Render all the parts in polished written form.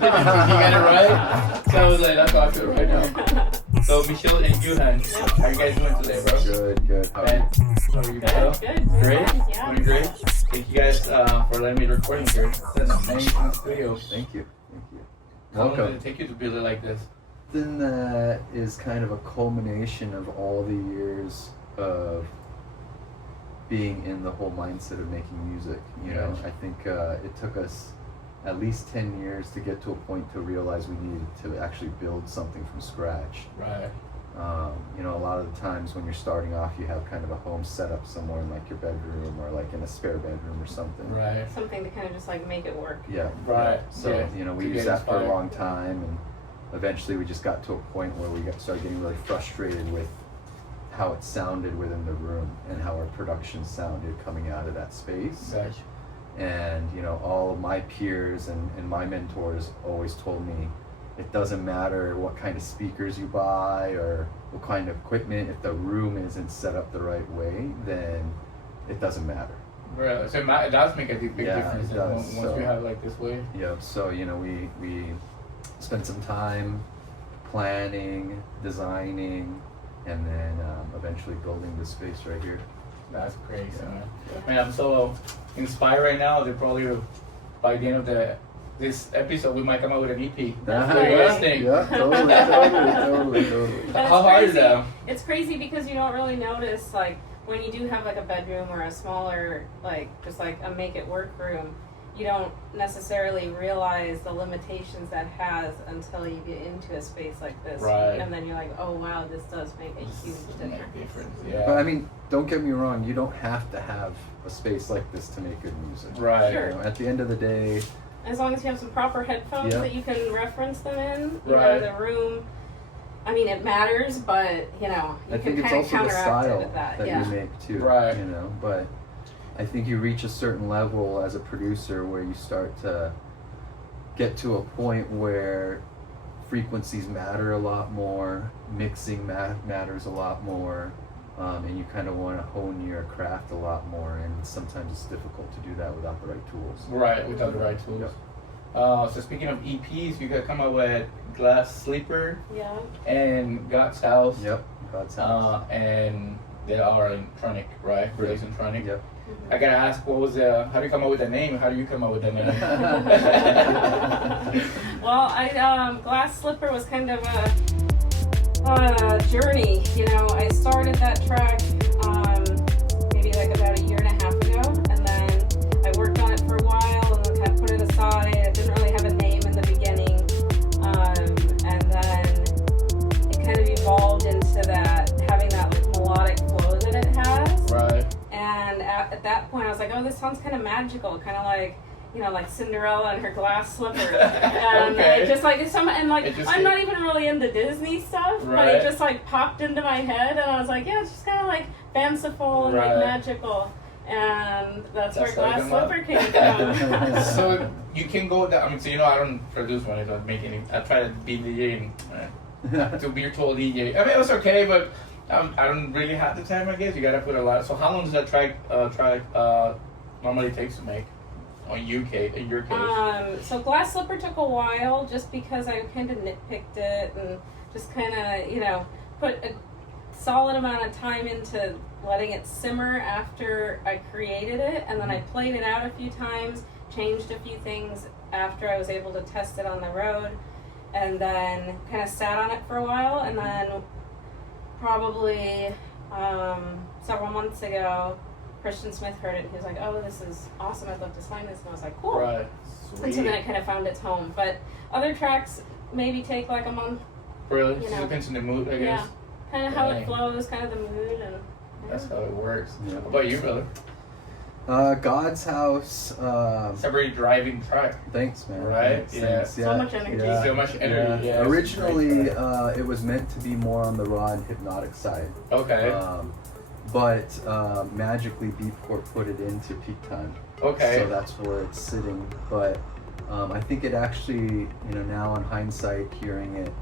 something. You got it right. So I was like, that's how I feel right now. So Michelle and Juheun, how you guys doing today, bro? Good. How are you? How are you, bro? Good. Great. Yeah. Doing great. Thank you guys for letting me record here. It's an amazing studio. Thank you. How long did Welcome. it take you to build it like this? Then that is kind of a culmination of all the years of being in the whole mindset of making music. You know, Gotcha. I think it took us at least 10 years to get to a point to realize we needed to actually build something from scratch. Right. You know, a lot of the times when you're starting off, you have kind of a home setup somewhere in like your bedroom or like in a spare bedroom or something. Right. Something to kind of just like make it work. Yeah. Right. So, Yeah. you know, we To used get that for a inspired. long time, and eventually we just got to a point where we started getting really frustrated with how it sounded within the room and how our production sounded coming out of that space. Gotcha. And, you know, all of my peers and my mentors always told me, it doesn't matter what kind of speakers you buy or what kind of equipment, if the room isn't set up the right way, then it doesn't matter. Really? So it does make a big Yeah, difference it does, once so. you have like this way. Yeah, so, you know, we spent some time planning, designing, and then eventually building this space right here. That's crazy, Yeah. man. Man, I'm so inspired right now. They probably by the end of this episode we might come out with an EP. That's What do you right. guys think? Yeah, totally. But How hard is crazy. that? It's crazy because you don't really notice, like, when you do have like a bedroom or a smaller, like, just like a make it work room, you don't necessarily realize the limitations that has until you get into a space like this. Right. And then you're like, oh wow, this does make a huge difference. Yeah. But I mean, don't get me wrong, you don't have to have a space like this to make good music. Right. Sure. You know, at the end of the day, As long as you have some proper headphones Yeah. that you can reference them in, you Right. know, the room. I mean, it matters, but you know, you I can think it's kind of also the counteract it style with that. that Yeah. you make too. Right. You know, but I think you reach a certain level as a producer where you start to get to a point where frequencies matter a lot more, mixing matters a lot more, and you kind of want to hone your craft a lot more, and sometimes it's difficult to do that without the right tools. Right, without the right tools. Yep. So speaking of EPs, you could come up with Glass Sleeper Yeah. and God's House. Yep, God's house. And they are electronic, right? Release electronic. Yep. Mhm. I gotta ask, how do you come up with the name? How do you come up with the name? Well, Glass Slipper was kind of a journey. You know, I started that track maybe like about a year and a half ago, and then I worked on it for a while and then kind of put it aside. I didn't really have a name in the beginning, and then it kind of evolved into that having that like melodic flow that it has. Right. And at that point, I was like, oh, this sounds kind of magical, kind of like, you know, like Cinderella and her glass slipper. And Okay. it just like, and like, Interesting. I'm not even really into Disney stuff, but Right. it just like popped into my head, and I was like, yeah, it's just kind of like fanciful and Right. like magical. And that's where That's how glass it came up. slipper came from. So you can go down. I mean, so you know, I don't produce one. I don't make any. I try to be DJ and to be your total DJ. I mean, it was okay, but I don't really have the time. I guess you gotta put a lot. So how long does that track normally takes to make? On UK, in your case. So Glass Slipper took a while just because I kind of nitpicked it and just kind of, you know, put a solid amount of time into letting it simmer after I created it, and then I played it out a few times, changed a few things after I was able to test it on the road, and then kind of sat on it for a while, and then probably several months ago, Christian Smith heard it and he was like, oh, this is awesome, I'd love to sign this, and I was like, cool. Right. And so then it kind of found its home. But other tracks maybe take like a month. Really? You It know. depends on the mood, I guess. Yeah. Kind of how Dang. it flows, kind of the mood, and That's how it works. Yeah. What about you, brother? God's house. It's a very driving track. Thanks, man. Right? Thanks, Yeah. thanks. So much energy. Yeah. So much energy. Yeah. it's Originally, great track. it was meant to be more on the raw and hypnotic side. Okay. But magically, Beatport put it into peak time. Okay. So that's where it's sitting. But I think it actually, now in hindsight, hearing it,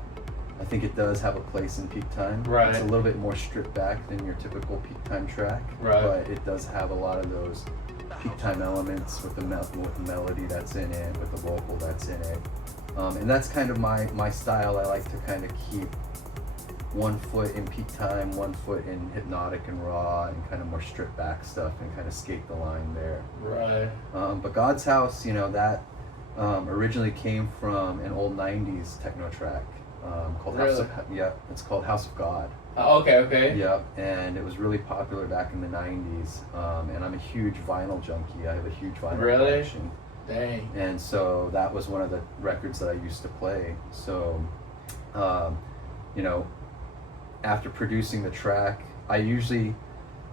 I think it does have a place in peak time. Right. It's a little bit more stripped back than your typical peak time track. Right. But it does have a lot of those peak time elements with the melody that's in it, with the vocal that's in it. And that's kind of my style. I like to kind of keep one foot in peak time, one foot in hypnotic and raw, and kind of more stripped back stuff, and kind of skate the line there. Right. But God's House, that originally came from an old '90s techno track called it's called House of God. Oh, okay. Yep, and it was really popular back in the '90s. And I'm a huge vinyl junkie. I have a huge vinyl collection. Dang. And so that was one of the records that I used to play. So, after producing the track, I usually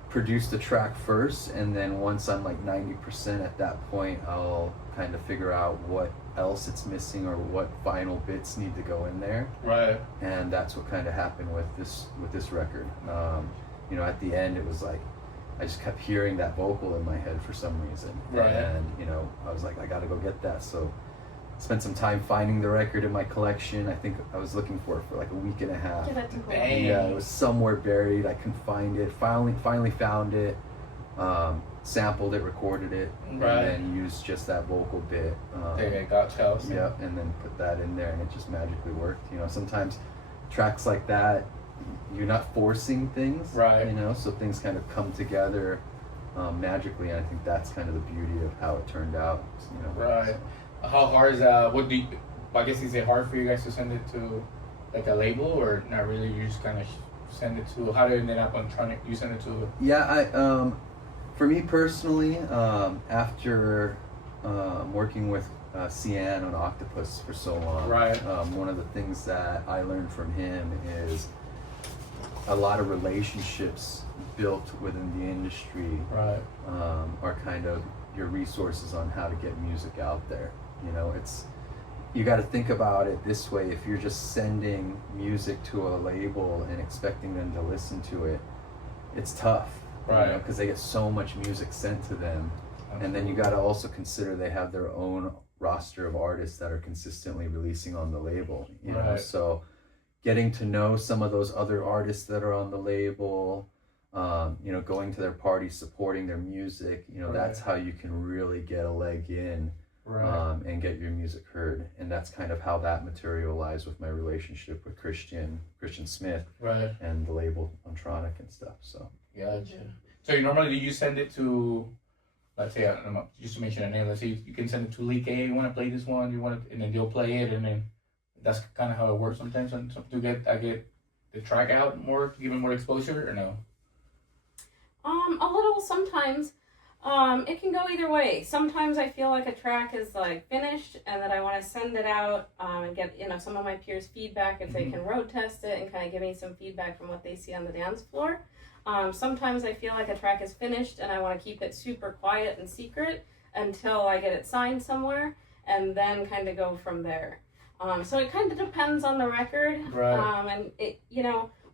produce the track first, and then once I'm like 90% at that point, I'll kind of figure out what else it's missing or what vinyl bits need to go in there. Right. And that's what kind of happened with this record. At the end, it was like I just kept hearing that vocal in my head for some reason. Right. And I was like, I gotta go get that. So spent some time finding the record in my collection. I think I was looking for it for like a week and a half. Yeah, that's cool. Dang. Yeah, it was somewhere buried. I couldn't find it. Finally found it. Sampled it, recorded it, Right. and then used just that vocal bit. They got Chelsea. Yep, and then put that in there, and it just magically worked. Sometimes tracks like that, you're not forcing things, Right. So things kind of come together magically, and I think that's kind of the beauty of how it turned out. Right. So. How hard is I guess is it hard for you guys to send it to like a label, or not really? You just kind of send it to, how did it end up on Tronic? You send it to? Yeah, for me personally, after working with Cian on Octopus for so long, Right. One of the things that I learned from him is a lot of relationships built within the industry Right. are kind of your resources on how to get music out there. You got to think about it this way: if you're just sending music to a label and expecting them to listen to it, it's tough, Right. Because they get so much music sent to them. And then you got to also consider they have their own roster of artists that are consistently releasing on the label, Right. So getting to know some of those other artists that are on the label, going to their parties, supporting their music, Right. that's how you can really get a leg in, Right. and get your music heard. And that's kind of how that materialized with my relationship with Christian Smith, Right. and the label Ontronic and stuff. So Gotcha. So normally you send it to, let's say, just to mention a name, let's say you can send it to Leak A, you want to play this one, and then they'll play it, and then that's kind of how it works sometimes. To get the track out more, to give it more exposure, or no? A little sometimes. It can go either way. Sometimes I feel like a track is like finished and that I want to send it out and get some of my peers' feedback if they can road test it and kind of give me some feedback from what they see on the dance floor. Sometimes I feel like a track is finished and I want to keep it super quiet and secret until I get it signed somewhere, and then kind of go from there. So it kind of depends on the record. Right. And it,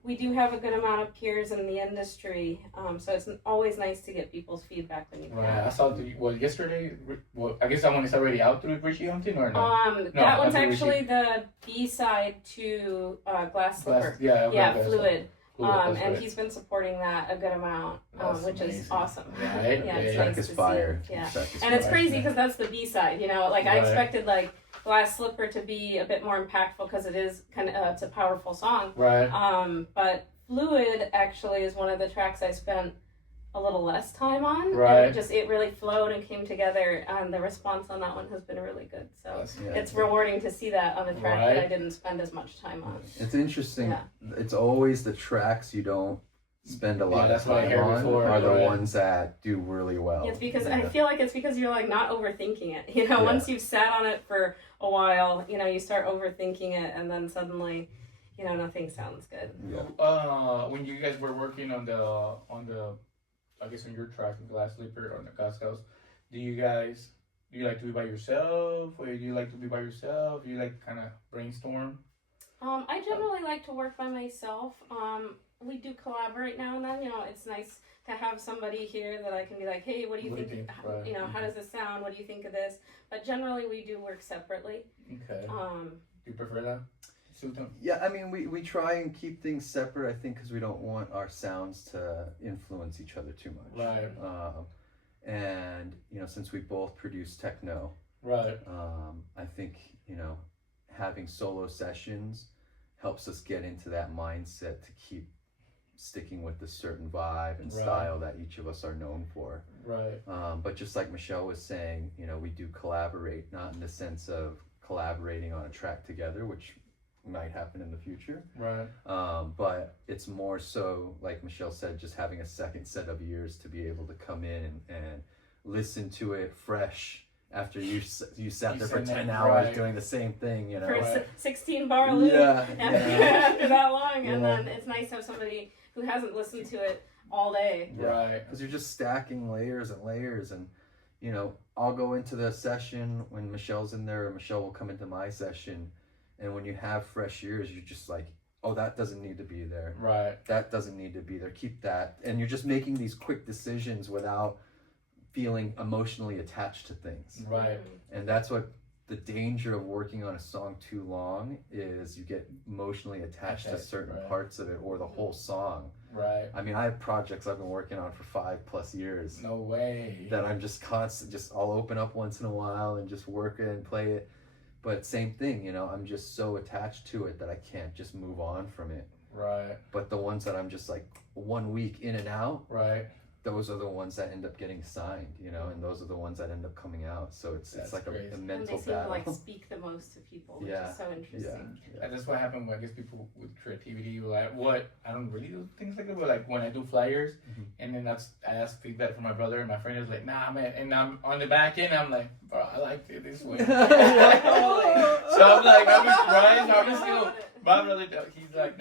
we do have a good amount of peers in the industry, so it's always nice to get people's feedback when you can. Right. I saw yesterday. Well, I guess that one is already out through Richie Hunting, or no? That one's not through actually Richie. the B-side to Glass Slipper. Yeah, Fluid. And right. he's been supporting that a good amount, That's which amazing. is awesome. Right? Yeah, it's Yeah. nice track is to fire. see. Yeah. Track is And it's fire. crazy because that's the B-side, I Right. expected like Glass Slipper to be a bit more impactful because it is kind of, it's a powerful song. Right. But Fluid actually is one of the tracks I spent a little less time on. Right. And it really flowed and came together, and the response on that one has been really good. So Yeah. it's rewarding to see that on a track that I Right. didn't spend as much time on. It's interesting. Yeah. It's always the tracks you don't spend a lot of that's what I time heard on before, are the right. ones that do really well. It's because Yeah. I feel like it's because you're like not overthinking it. Yeah. Once you've sat on it for a while, you start overthinking it, and then suddenly, nothing sounds good. Yeah. When you guys were working on the I guess on your track, Glass Slipper, on the God's House, do you like to be by yourself, or do you like to be by yourself? Do you like kind of brainstorm? I generally like to work by myself. We do collaborate now and then. It's nice to have somebody here that I can be like, hey, what do you think? Right. How does this sound? What do you think of this? But generally, we do work separately. Okay. Do you prefer that? Suit them? Yeah, I mean, we try and keep things separate, I think, because we don't want our sounds to influence each other too much. Right. And, since we both produce techno, Right. I think, having solo sessions helps us get into that mindset to keep sticking with the certain vibe and style that each of us are known for. Right. But just like Michelle was saying, you know, we do collaborate, not in the sense of collaborating on a track together, which might happen in the future. Right. But it's more so, like Michelle said, just having a second set of ears to be able to come in and listen to it fresh after you sat there for 10 hours doing the same thing, you know. For a 16-bar loop after that long. And then it's nice to have somebody who hasn't listened to it all day. Right. Because you're just stacking layers and layers. And, you know, I'll go into the session when Michelle's in there, or Michelle will come into my session. And when you have fresh ears, you're just like, oh, that doesn't need to be there. Right. That doesn't need to be there. Keep that. And you're just making these quick decisions without feeling emotionally attached to things. Right. And that's what the danger of working on a song too long is. You get emotionally attached to certain parts of it or the whole song. Right. I mean, I have projects I've been working on for 5+ years. No way. That I'm just I'll open up once in a while and just work it and play it. But same thing, you know, I'm just so attached to it that I can't just move on from it. Right. But the ones that I'm just like 1 week in and out, right, those are the ones that end up getting signed, you know, and those are the ones that end up coming out. So it's like a mental and they seem battle. to like speak the most to people, which is so interesting. Yeah. And that's what happened with, I guess, people with creativity. Like, what? I don't really do things like that, but like when I do flyers, and then I ask feedback from my brother, and my friend is like, nah, man. And I'm on the back end, I'm like, bro, I like it this way. So I'm like, I'm surprised. I'm still. My brother, he's like,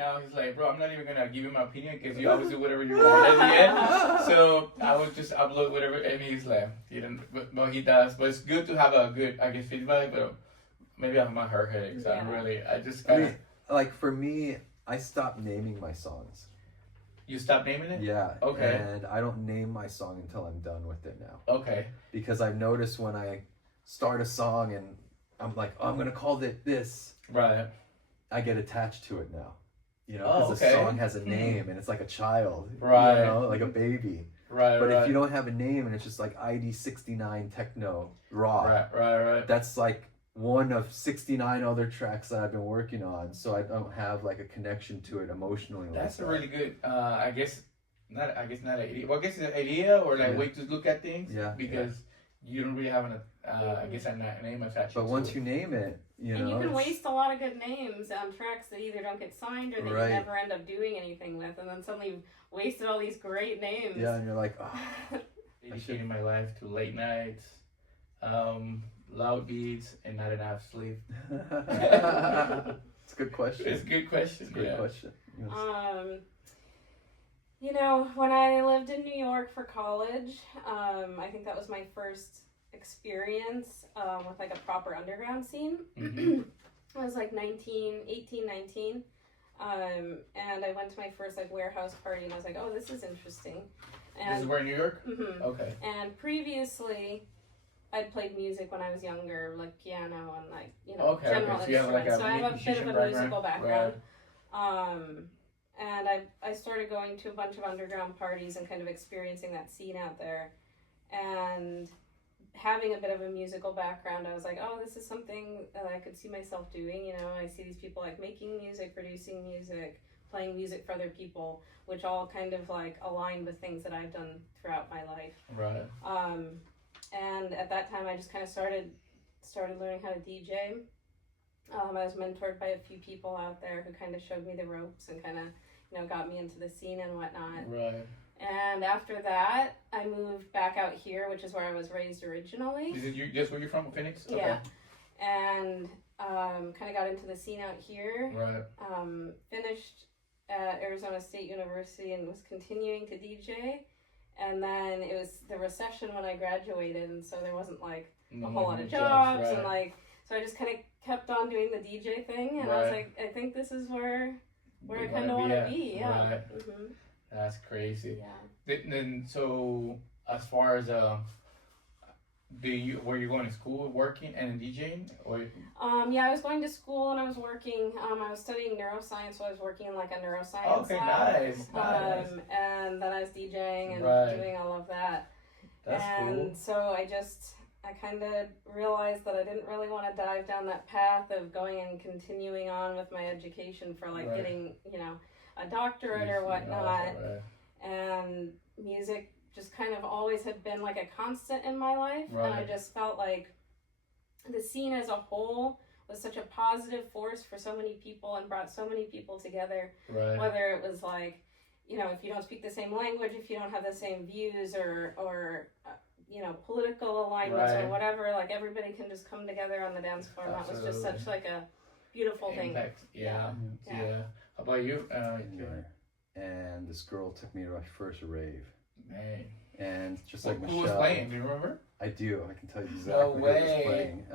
bro, I'm not even gonna give you my opinion because you always do whatever you want at the end. So I would just upload whatever, and he's like, he didn't, but he does. But it's good to have a good, I guess, feedback. But maybe I have my heart headache, so I just kind of. Like for me, I stopped naming my songs. You stopped naming it? Yeah. Okay. And I don't name my song until I'm done with it now. Okay. Because I've noticed when I start a song and I'm like, oh, I'm gonna call it this. Right. I get attached to it now, you know, because the song has a name and it's like a child, right? You know, like a baby, right? But if you don't have a name and it's just like ID69 techno raw, right, that's like one of 69 other tracks that I've been working on, so I don't have like a connection to it emotionally. That's a really good, I guess not an idea. Well, I guess it's an idea or like way to look at things. Yeah. Because you don't really have I guess a name attached. But once you name it, you know, you can waste a lot of good names on tracks that either don't get signed or that you never end up doing anything with, and then suddenly you've wasted all these great names. Yeah, and you're like, oh. Dedicating my life to late nights, loud beats, and not enough sleep. It's a good question. It's a good question. It's a good question. Yes. You know, when I lived in New York for college, I think that was my first experience with like a proper underground scene. I was like 18, 19. And I went to my first like warehouse party and I was like, oh, this is interesting. And, this is where in New York? Okay. And previously, I'd played music when I was younger, like piano and like, you know, general instruments. So I have a bit of a musical background. Right. And I started going to a bunch of underground parties and kind of experiencing that scene out there. And having a bit of a musical background, I was like, oh, this is something that I could see myself doing. You know, I see these people like making music, producing music, playing music for other people, which all kind of like aligned with things that I've done throughout my life. Right. And at that time, I just kind of started learning how to DJ. I was mentored by a few people out there who kind of showed me the ropes and kind of, you know, got me into the scene and whatnot. Right. And after that, I moved back out here, which is where I was raised originally. Just where you're from, Phoenix? Okay. Yeah. And kind of got into the scene out here. Right. Finished at Arizona State University and was continuing to DJ. And then it was the recession when I graduated, and so there wasn't like a whole lot of jobs, and like, so I just kind of kept on doing the DJ thing, and I was like, I think this is where I kind of want to be. Yeah. Right. Mm-hmm. That's crazy. Yeah. Then so as far as were you going to school, working, and DJing, or? Yeah, I was going to school and I was working. I was studying neuroscience, so I was working in like a neuroscience lab. Nice. And then I was DJing and doing all of that. That's cool. And so I just I kind of realized that I didn't really want to dive down that path of going and continuing on with my education for like getting, you know, a doctorate or whatnot. And music just kind of always had been like a constant in my life. And I just felt like the scene as a whole was such a positive force for so many people and brought so many people together. Whether it was like, you know, if you don't speak the same language, if you don't have the same views or you know, political alignments or whatever, like everybody can just come together on the dance floor. And that was just such like a beautiful Impact. thing. Yeah. How about you? And this girl took me to my first rave. Man. And just like Michelle. Who was playing? Do you remember? I do. I can tell you exactly who was playing.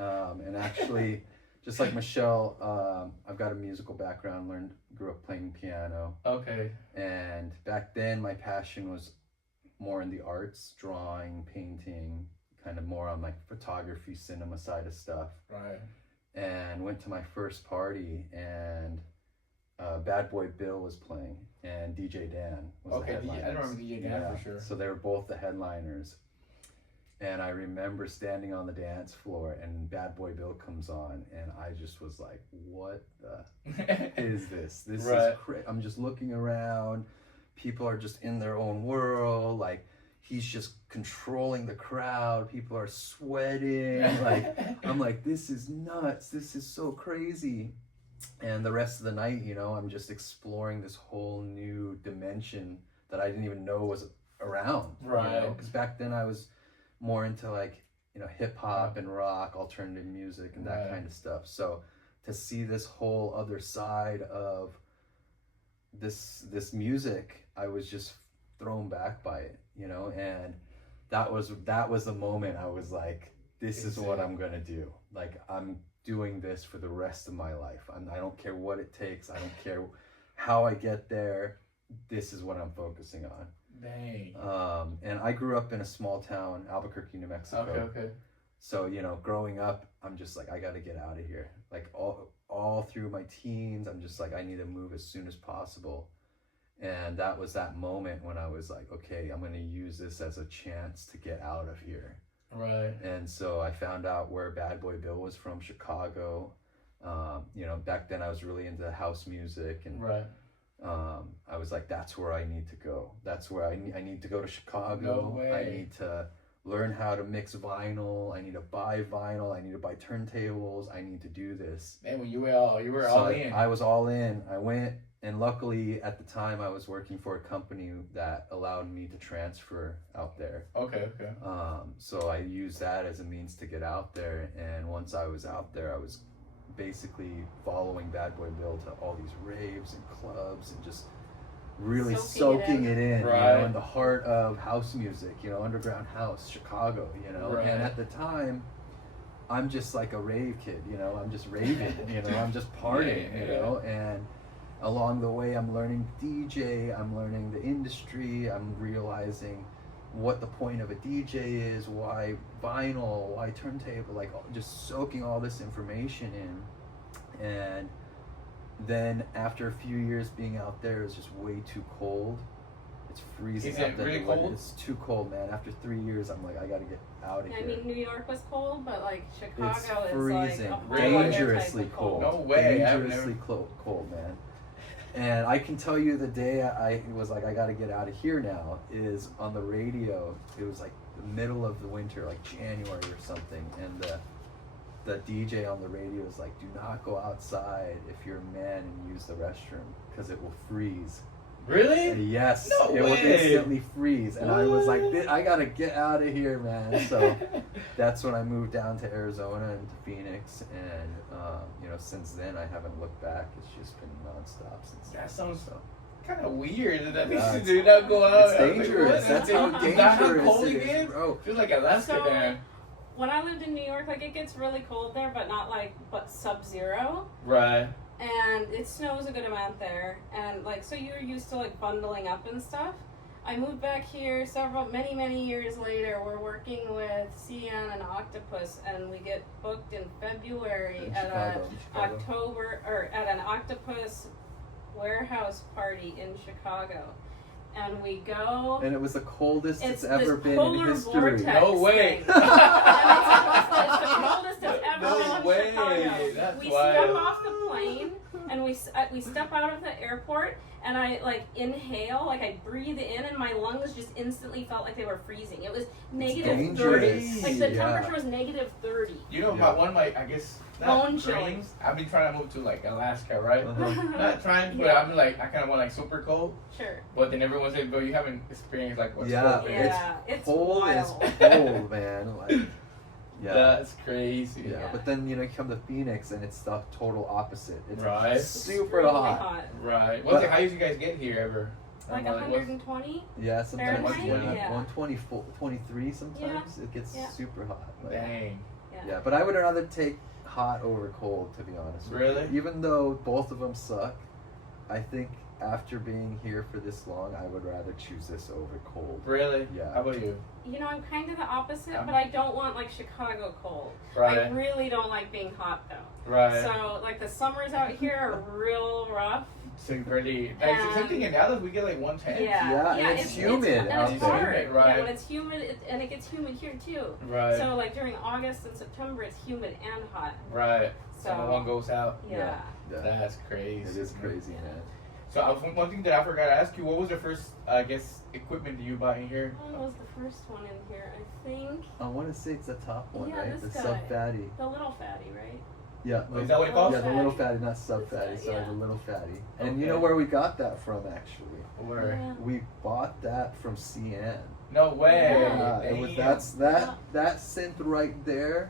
And actually, just like Michelle, I've got a musical background. Grew up playing piano. Okay. And back then, my passion was more in the arts, drawing, painting, kind of more on like photography, cinema side of stuff. And went to my first party, and Bad Boy Bill was playing, and DJ Dan was the headliner. I remember DJ Dan for sure. So they were both the headliners. And I remember standing on the dance floor, and Bad Boy Bill comes on, and I just was like, what the is this? This is crazy. I'm just looking around. People are just in their own world. Like, he's just controlling the crowd. People are sweating. Like, I'm like, this is nuts. This is so crazy. And the rest of the night, you know, I'm just exploring this whole new dimension that I didn't even know was around. Because back then I was more into like, you know, hip hop and rock, alternative music and that kind of stuff. So to see this whole other side of this music, I was just thrown back by it, you know, and that was the moment I was like, this is what I'm gonna do. Like, I'm doing this for the rest of my life. I don't care what it takes. I don't care how I get there. This is what I'm focusing on. Dang. And I grew up in a small town, Albuquerque, New Mexico. Okay. So, you know, growing up, I'm just like, I got to get out of here. Like all through my teens, I'm just like, I need to move as soon as possible. And that was that moment when I was like, okay, I'm going to use this as a chance to get out of here. And so I found out where Bad Boy Bill was from, Chicago. You know, back then I was really into house music, and I was like, that's where I need to go. That's where I need to go to Chicago. No way. I need to learn how to mix vinyl. I need to buy vinyl. I need to buy turntables. I need to do this. Man, well, you were all in. I was all in. I went, and luckily at the time I was working for a company that allowed me to transfer out there. Okay. So I used that as a means to get out there. And once I was out there, I was basically following Bad Boy Bill to all these raves and clubs and just really soaking it in, you know, in the heart of house music, you know, underground house, Chicago, you know. And at the time, I'm just like a rave kid, you know, I'm just raving, you know, I'm just partying, you know, and along the way I'm learning DJ, I'm learning the industry, I'm realizing what the point of a DJ is, why vinyl, why turntable, like just soaking all this information in. And then after a few years being out there, it was just way too cold. It's freezing out there. Really cold? It's too cold, man. After 3 years, I'm like, I gotta get out of here. I mean, New York was cold, but like Chicago it's is freezing. like a Dangerously cold. No way. Dangerously cold, man. And I can tell you the day I was like, I gotta get out of here now, is on the radio. It was like the middle of the winter, like January or something, and the DJ on the radio was like, do not go outside if you're a man and use the restroom, because it will freeze. Really? And yes, no it will way. instantly freeze. And I was like, I gotta get out of here, man. So that's when I moved down to Arizona and to Phoenix, and you know, since then I haven't looked back. It's just been nonstop since. That sounds kind of weird. That means you do not go out. It's dangerous. That's how dangerous it is, bro. Feels like Alaska there. When I lived in New York, like it gets really cold there, but not like sub-zero. And it snows a good amount there, and like so you're used to like bundling up and stuff. I moved back here many years later. We're working with CN and Octopus, and we get booked in February at an Octopus warehouse party in Chicago. and we go. And it was the coldest it's this ever been in polar history. vortex No way. thing. It's the coldest it's ever No been in way. Chicago. That's We wild. step off the plane and we step out of the airport, and I like inhale, like I breathe in, and my lungs just instantly felt like they were freezing. It was negative 30. dangerous. Like the Yeah. temperature was negative 30. You know, Yeah. one of my, I guess, Bone not chilling. dreams. I've been trying to move to like Alaska, right? Uh-huh. Not trying, but Yeah. I'm like, I kind of want like super cold. Sure. But then everyone says, but you haven't experienced like what's Yeah, cold. Yeah, it's Cold wild. is cold, man. Like, yeah. That's crazy. Yeah, Yeah. but then you come to Phoenix and it's the total opposite. It's Right. super Really hot. Right. But- What's it, how did you guys get here ever? Like What's- 120? Yeah, sometimes Fahrenheit? Yeah. 124, 23 sometimes. It gets Yeah. super hot. Like, Dang. yeah, but I would rather take hot over cold, to be honest with Really? you. Even though both of them suck, I think after being here for this long, I would rather choose this over cold. Really? Yeah. How about you? You know, I'm kind of the opposite, Um, but I don't want like Chicago cold. I Right. really don't like being hot though. Right. So like the summers out here are real rough. So really, like, And- same thing in Dallas, we get like 110. Yeah, and it's humid out it's there. hard. Right. Yeah, when it's humid, and it gets humid here too. Right. So like during August and September, it's humid and hot. Right. So So one goes out. yeah. Yeah. That's crazy. It is crazy, Yeah. man. So one thing that I forgot to ask you, what was the first, I guess, equipment that you bought in here? What was the first one in here? I think I want to say it's the top one, Yeah, right? this The guy. sub fatty. the little fatty, right? Yeah. Is that what it calls? Yeah, the little fatty, not sub This fatty. guy, Sorry, yeah. the little fatty. And Okay. you know where we got that from, actually? Where? Yeah. We bought that from CN. No way. Yeah. It was Damn. that synth right there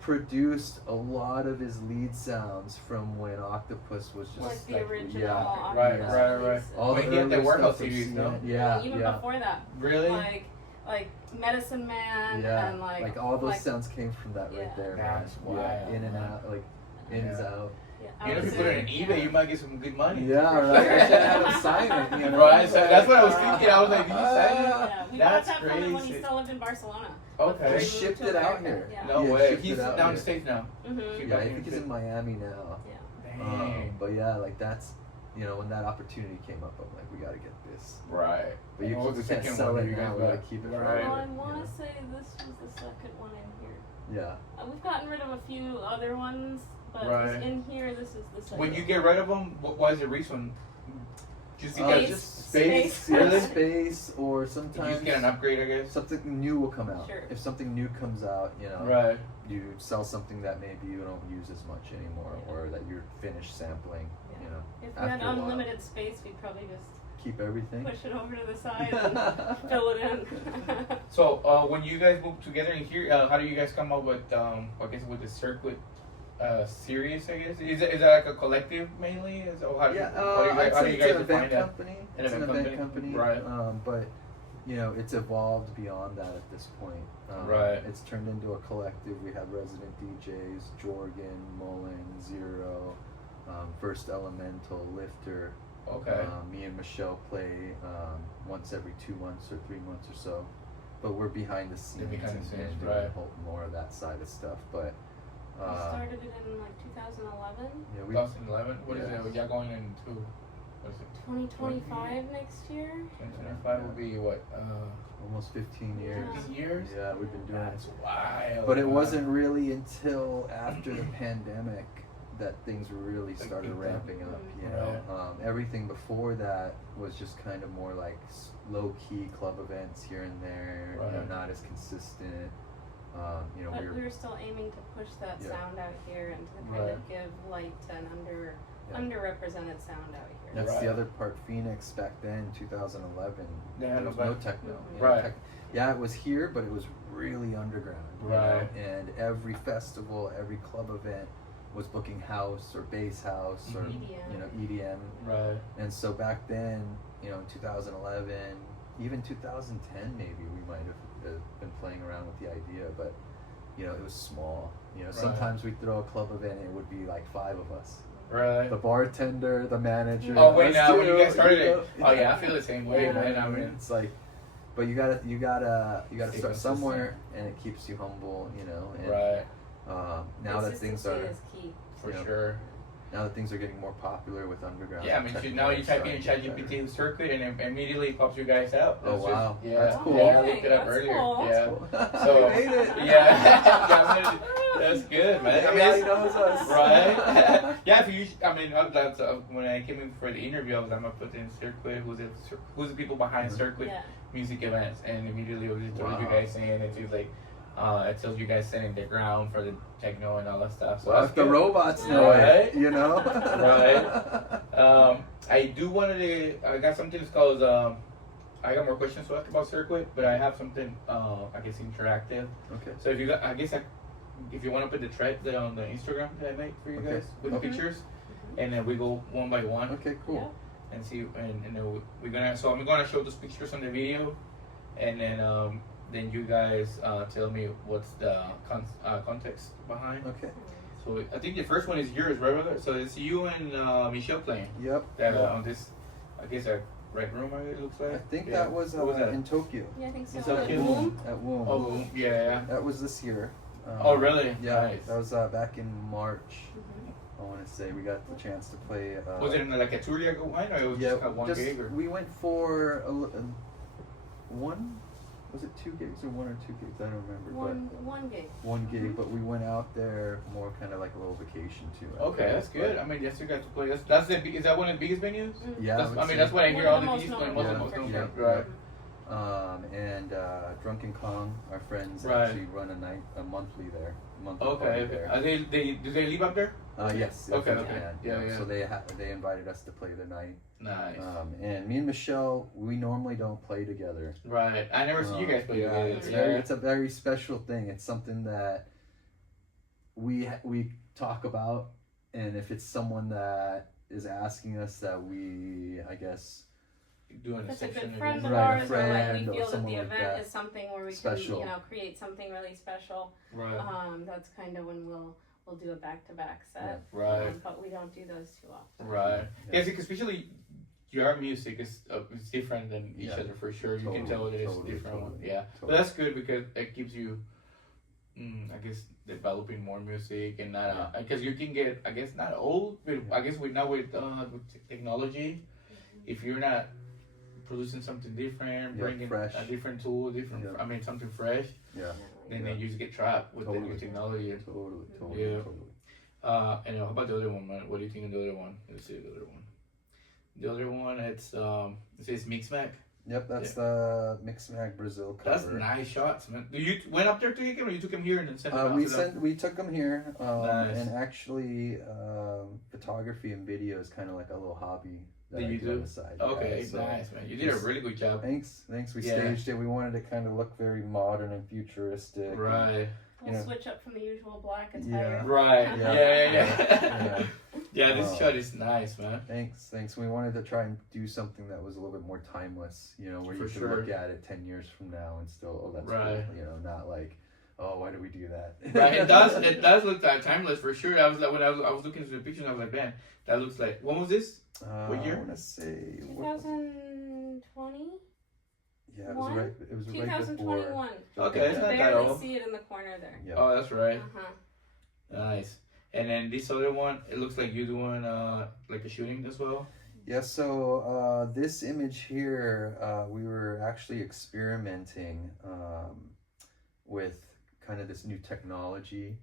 produced a lot of his lead sounds from when Octopus was just Like the like- original. yeah, right, Octopus right, right. release. all When the he had the early Warehouse stuff from series, no? CN. Yeah, Even yeah. before that. Really? Like Medicine Man Yeah, and like all those like, sounds came from that Yeah. right there, That's man. Yeah, wild, in and man. out, like ins Yeah. out. yeah, You know, if you put it in eBay, you might get some good money. Yeah, right. I should have him sign it. You know? Right, so that's what I was thinking. I was like, did you sign it? Yeah, we That's bought that from him when he crazy. still lived in Barcelona. Okay. Before He moved shipped to it out America. here. Yeah. No Yeah, way. shipped He's it out down in here. the States now. Mm-hmm. Yeah, I think he's in Miami now. Yeah. Dang. But yeah, like that's, when that opportunity came up, I'm like, we gotta get this. Right. But you What was we the can't second sell one it that you now. guys We gotta got? keep it Right. forever. Well, I you want know? to say this was the second one in here. Yeah. We've gotten rid of a few other ones, but Right. in here, this is the second. When you get rid of them, why is the reason? Just you Space. got Just space. Space. Yeah, Really? space, or You sometimes just get an upgrade, I guess. something new will come out. Sure. If something new comes out, Right. you sell something that maybe you don't use as much anymore, Yeah. or that you're finished sampling. Yeah. You know, If we had after a while. unlimited space, we'd probably just Keep everything. push it over to the side and fill it in. So when you guys moved together in here, how do you guys come up with, I guess, with the circuit series? I guess is that like a collective mainly? Or how do you, Yeah, how do you guys it's an define event that? company. An It's an event event company, right. But it's evolved beyond that at this point. Right. It's turned into a collective. We have resident DJs: Jorgen, Mullen, Zero, First Elemental, Lifter. Okay. Me and Michelle play once every 2 months or 3 months or so. But we're behind the scenes, behind the and scenes, doing right. more of that side of stuff. But We started it in like 2011. yeah, 2011. What is Yeah. it? Y'all going into? What is it? 2025 next year. 2025 will be what? almost 15 years. 15 years. Yeah, we've been doing it. That's wild. But it man. wasn't really until after the pandemic that things really Like started picked up. ramping up. You Right. know, everything before that was just kind of more like low key club events here and there. Right. Not as consistent. But we we were were still aiming to push that Yeah. sound out here and to kind Right. of give light to an Yeah. underrepresented sound out here. That's Right. the other part. Phoenix back then, 2011, They there had was no no back- techno. Mhm. you know, Right. Yeah, it was here, but it was really underground. you know, Right. And every festival, every club event was booking house or bass house or Mhm. EDM. Right. And so back then, in 2011, even 2010 maybe, we might have been playing around with the idea, but it was small. Right. Sometimes we'd throw a club event and it would be like 5 of us. Right. The bartender, the manager. Oh wait, us now when you two, guys started you know? it, oh yeah, I feel the same way, Yeah. man. I mean, It's like, but you gotta Stay start consistent. somewhere, and it keeps you humble, And right, now that things are, Consistency is key. for Yeah. sure. now that things are getting more popular with underground. Yeah, I mean, techno, now you it's type in starting to get ChatGPT circuit and it immediately pops you guys out. Oh, That's wow. yeah, That's cool. Yeah, I looked it up That's earlier. cool. Yeah. cool. So- You made it. Yeah, that's good, man. I mean, how he knows us. Right? Yeah, if you, I mean, that's when I came in for the interview, I was I'm gonna put in circuit. Who's the people behind circuit Yeah. music events, and immediately it was just told you Wow. guys saying it was like. It tells you guys setting the ground for the techno and all that stuff. So Well, that's if the good. robots know Right? it, you know. Right. I do want to. I got something that's called. I got more questions to ask about circuit, but I have something. I guess interactive. Okay. So if you got, if you want to put the thread on the Instagram that I make for you Okay. guys with Okay. pictures, and then we go one by one Okay. Cool. and see, and then we're gonna. So I'm gonna show those pictures on the video, and then you guys tell me what's the context behind. Okay. So I think the first one is yours, right, brother? So it's you and Michelle playing. Yep. That on this, I guess a red room. It looks like. I think Yeah. that was What was that? in Tokyo. Yeah, I think so. Is that At okay? Boom? At Womb. Oh yeah. That was this year. Oh really? Yeah. Nice. That was back in March. I want to say we got the chance to play. Was it in like a tour you go wine, or it was Yeah, just one gig? Or? we went for one. Was it 2 gigs or 1 or 2 gigs? I don't remember. One gig. But one gig, but we went out there more kind of like a little vacation too. I Okay, think. that's good. I mean, yes, you guys to play. That's the is that one of the biggest venues? Yeah, That's, would I mean, say. that's what I One hear of all the the most DJs known playing. ones, Most for of sure. them, right? And Drunken Kong, our friends Right. actually run a monthly there. Monthly Okay, party okay. there. Are do they live up there? Yes. Okay, I think okay. they can, Yeah, yeah. So they invited us to play the night. Nice. And me and Michelle, we normally don't play together. Right. I never see you guys play Yeah, together. it's a very special thing. It's something that we talk about, and if it's someone that is asking us that we, I guess, Doing If it's a section good friend of of Right, a ours, or like friend we or feel that someone the like event that. is something where we Special. can, create something really special. Right. That's kind of when we'll do a back-to-back set. Right. But we don't do those too often. Right. Yeah. Yeah, because especially your music is different than each Yeah. other for sure. You can Totally, tell it is totally, different. totally, Yeah. But totally. that's good because it keeps you, I guess, developing more music and not because you can get, I guess, not old, but I guess with technology, if you're not producing something different, Yeah, bringing fresh. a different tool, Yeah. I mean something fresh, Yeah. then Yeah. you just get trapped with the Totally. new technology. Totally. Yeah. Totally. And how about the other one, man? What do you think of the other one? Let's see the other one. The other one, it says Mix Mac. Yep, that's the Mixmag Brazil cover. That's nice shots, man. You went up there to take him, or you took him here and then sent him out? We took them here, Nice. and actually, photography and video is kind of like a little hobby that Did I you do do? on the side. Okay, yeah, so nice, man. You did a really good job. Thanks. We Yeah. staged it. We wanted to kind of look very modern and futuristic. Right. We'll Yeah. switch up from the usual black Yeah. attire. Right. Yeah. Yeah. Yeah. This shot is nice, man. Thanks. We wanted to try and do something that was a little bit more timeless, where For you can sure. look at it 10 years from now and still, oh, that's Right. cool. Not like, oh, why did we do that? Right. It does look that timeless for sure. I was like when I was looking through the pictures, I was like, man, that looks like when was this? What year? I want to say 2020? Yeah, it was right. It was right 2021. before. Okay, You it's can not that barely old. see it in the corner there. Yeah. Oh, that's right. Uh-huh. Nice. And then this other one, it looks like you doing like a shooting as well. Yeah. So this image here, we were actually experimenting with kind of this new technology.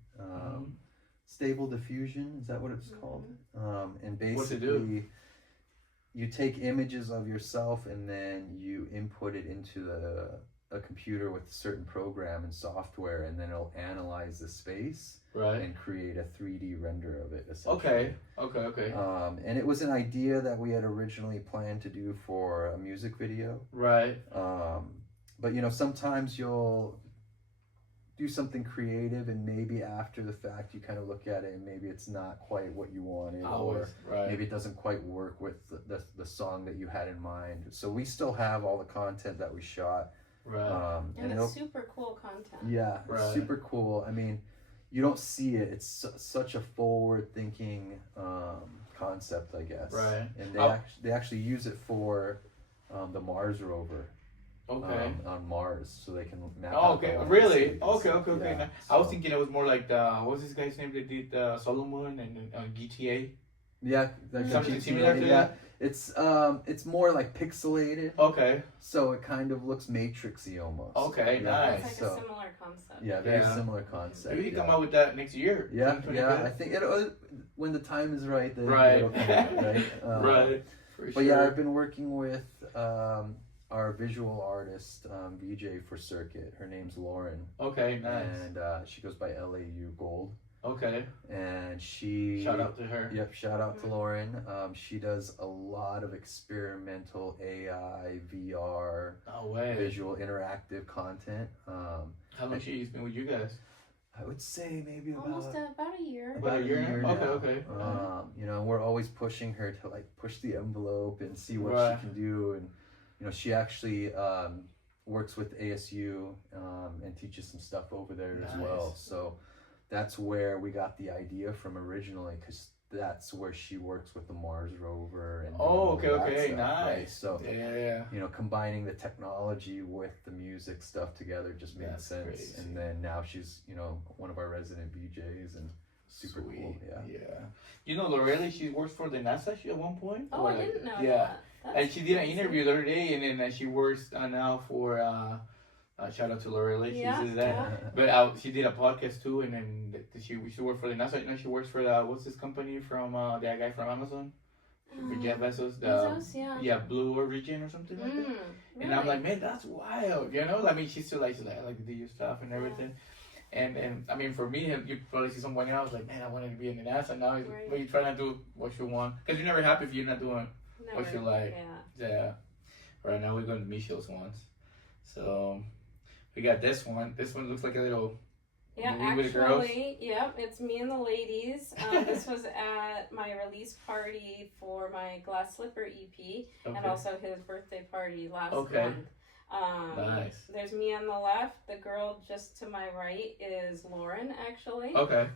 Stable diffusion, is that what it's called? And What's it basically, do? you take images of yourself and then you input it into a computer with a certain program and software, and then it'll analyze the space Right. and create a 3D render of it, essentially. Okay. And it was an idea that we had originally planned to do for a music video. Right. But sometimes you'll do something creative, and maybe after the fact you kind of look at it and maybe it's not quite what you wanted, Always. or Right. maybe it doesn't quite work with the song that you had in mind. So we still have all the content that we shot. Right. And it'll- it's super cool content. yeah, it's Right. super cool. I mean, you don't see it. It's such a forward-thinking concept, I guess. Right. And Oh. they actually use it for the Mars rover. Okay. On Mars, so they can map. Oh, out okay. the Really? landscape and Okay. stuff. Yeah, I was so- thinking it was more like what was this guy's name that did Solomon and GTA? Yeah, like Something GTA, similar to yeah. that? It's more like pixelated, Okay. so it kind of looks matrixy almost. Okay, Yeah, nice. It's like so- a similar concept. Yeah, very Yeah. similar concept. Maybe you yeah. come out with that next year. Yeah, 2025. I think it when the time is right. Then Right. it'll come out, right. Right. For But sure. yeah, I've been working with our visual artist VJ for Circuit. Her name's Lauren, Okay, nice. and she goes by LAU Gold. Okay. And she Shout out to her. Yep, shout out to Lauren. She does a lot of experimental AI, VR, No way. visual, interactive content. How long she's been with you guys? I would say maybe Almost about a year. About a year now? now. Okay. You know, we're always pushing her to like push the envelope and see what Right. she can do. And you know, she actually works with ASU and teaches some stuff over there as well. Nice. So that's where we got the idea from originally, because that's where she works with the Mars rover. And doing all Okay, that okay, stuff, nice. right? So Yeah. you know, combining the technology with the music stuff together just made That's sense. crazy. And then now she's, you know, one of our resident VJs and super cool. Yeah. Yeah. You know, Lorelli, she works for the NASA at one point. Oh, Or I like- didn't know Yeah. that. That's And she did an crazy. interview the other day, and then she works now for shout out to Lorelli. She Yeah, says that. yeah. But she did a podcast too, and then she worked for the NASA. Now she works for the what's this company from that guy from Amazon, for Jeff Bezos. Bezos, yeah. Yeah, Blue Origin or something like that. And I'm really? like, man, that's wild. You know, I mean, she's still like, I like to do your stuff and everything. And I mean, for me, you probably see someone else like, man, I wanted to be in the NASA. Now, Right. but you're trying to do what you want because you're never happy if you're not doing what you Never- like. Yeah. Yeah. Right now we're going to Michel's once. So we got this one. This one looks like a little Yeah, movie with the girls. actually, yep, it's me and the ladies. This was at my release party for my Glass Slipper EP and Okay. also his birthday party last Okay. month. Nice. There's me on the left. The girl just to my right is Lauren, actually. Okay.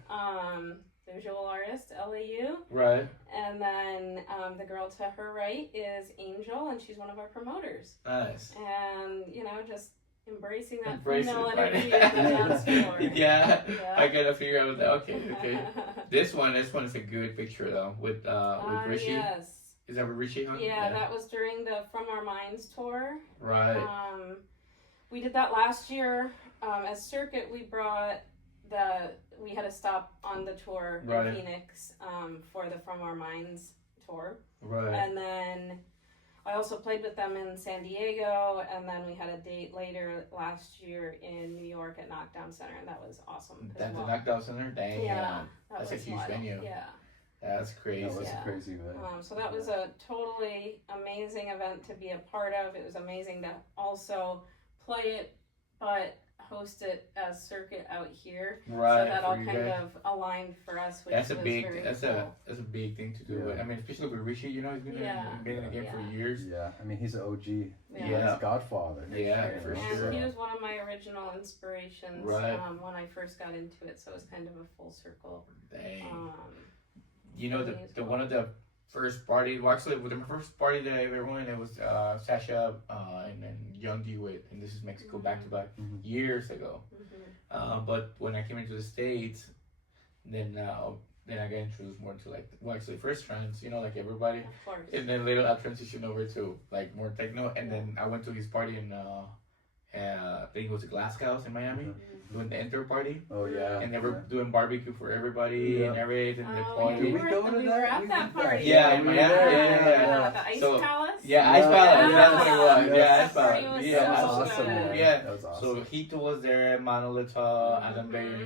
Visual artist, LAU. Right. And then the girl to her right is Angel, and she's one of our promoters. Nice. And, you know, just embracing that Embrace female it, energy right? at the dance floor. Yeah. Yeah. I gotta figure out that. Okay. This one is a good picture though with Rishi. Yes. Is that with Rishi? Huh? Yeah, that was during the From Our Minds tour. Right. We did that last year. As Circuit, we had a stop on the tour Right. in Phoenix for the From Our Minds tour. Right. And then I also played with them in San Diego, and then we had a date later last year in New York at Knockdown Center, and that was awesome. as That's well. the Knockdown Center. Damn. Yeah, That's a was huge wild. venue. Yeah. That's crazy. That was Yeah. a crazy event. So that was a totally amazing event to be a part of. It was amazing to also play it, but host it as Circuit out here. Right. So that for all you kind guys. of aligned for us, which That's a was big. very That's cool. a big thing to do. Yeah. I mean, especially with Rishi. You know, he's been Yeah. in the game for Yeah. years. Yeah, I mean, he's an OG. Yeah. He's Godfather. Yeah, for And sure. he was one of my original inspirations Right. when I first got into it, so it was kind of a full circle. Dang. You know, the one of the first party. Well, actually, with the first party that I ever went, it was Sasha and then Young DeWitt, and this is Mexico back to back years ago. But when I came into the States, then I got introduced more to actually first trance, you know, like everybody, Of course. and then later I transitioned over to like more techno, and then I went to his party in I think it was a Glass House in Miami, doing the enter party, Oh yeah. and they were doing barbecue for everybody and everything. And they Oh, party. yeah, we Did we go to we that? were at We that did that. party. Yeah, in Miami. Yeah. The Ice So, Palace? Yeah, Ice Palace. Yeah. That's what it was. Yeah. Yeah, Ice That party Palace. was Yeah, That so was awesome. good. Man. Yeah. That was awesome. So Hito was there, Manolita, Adam Bayer,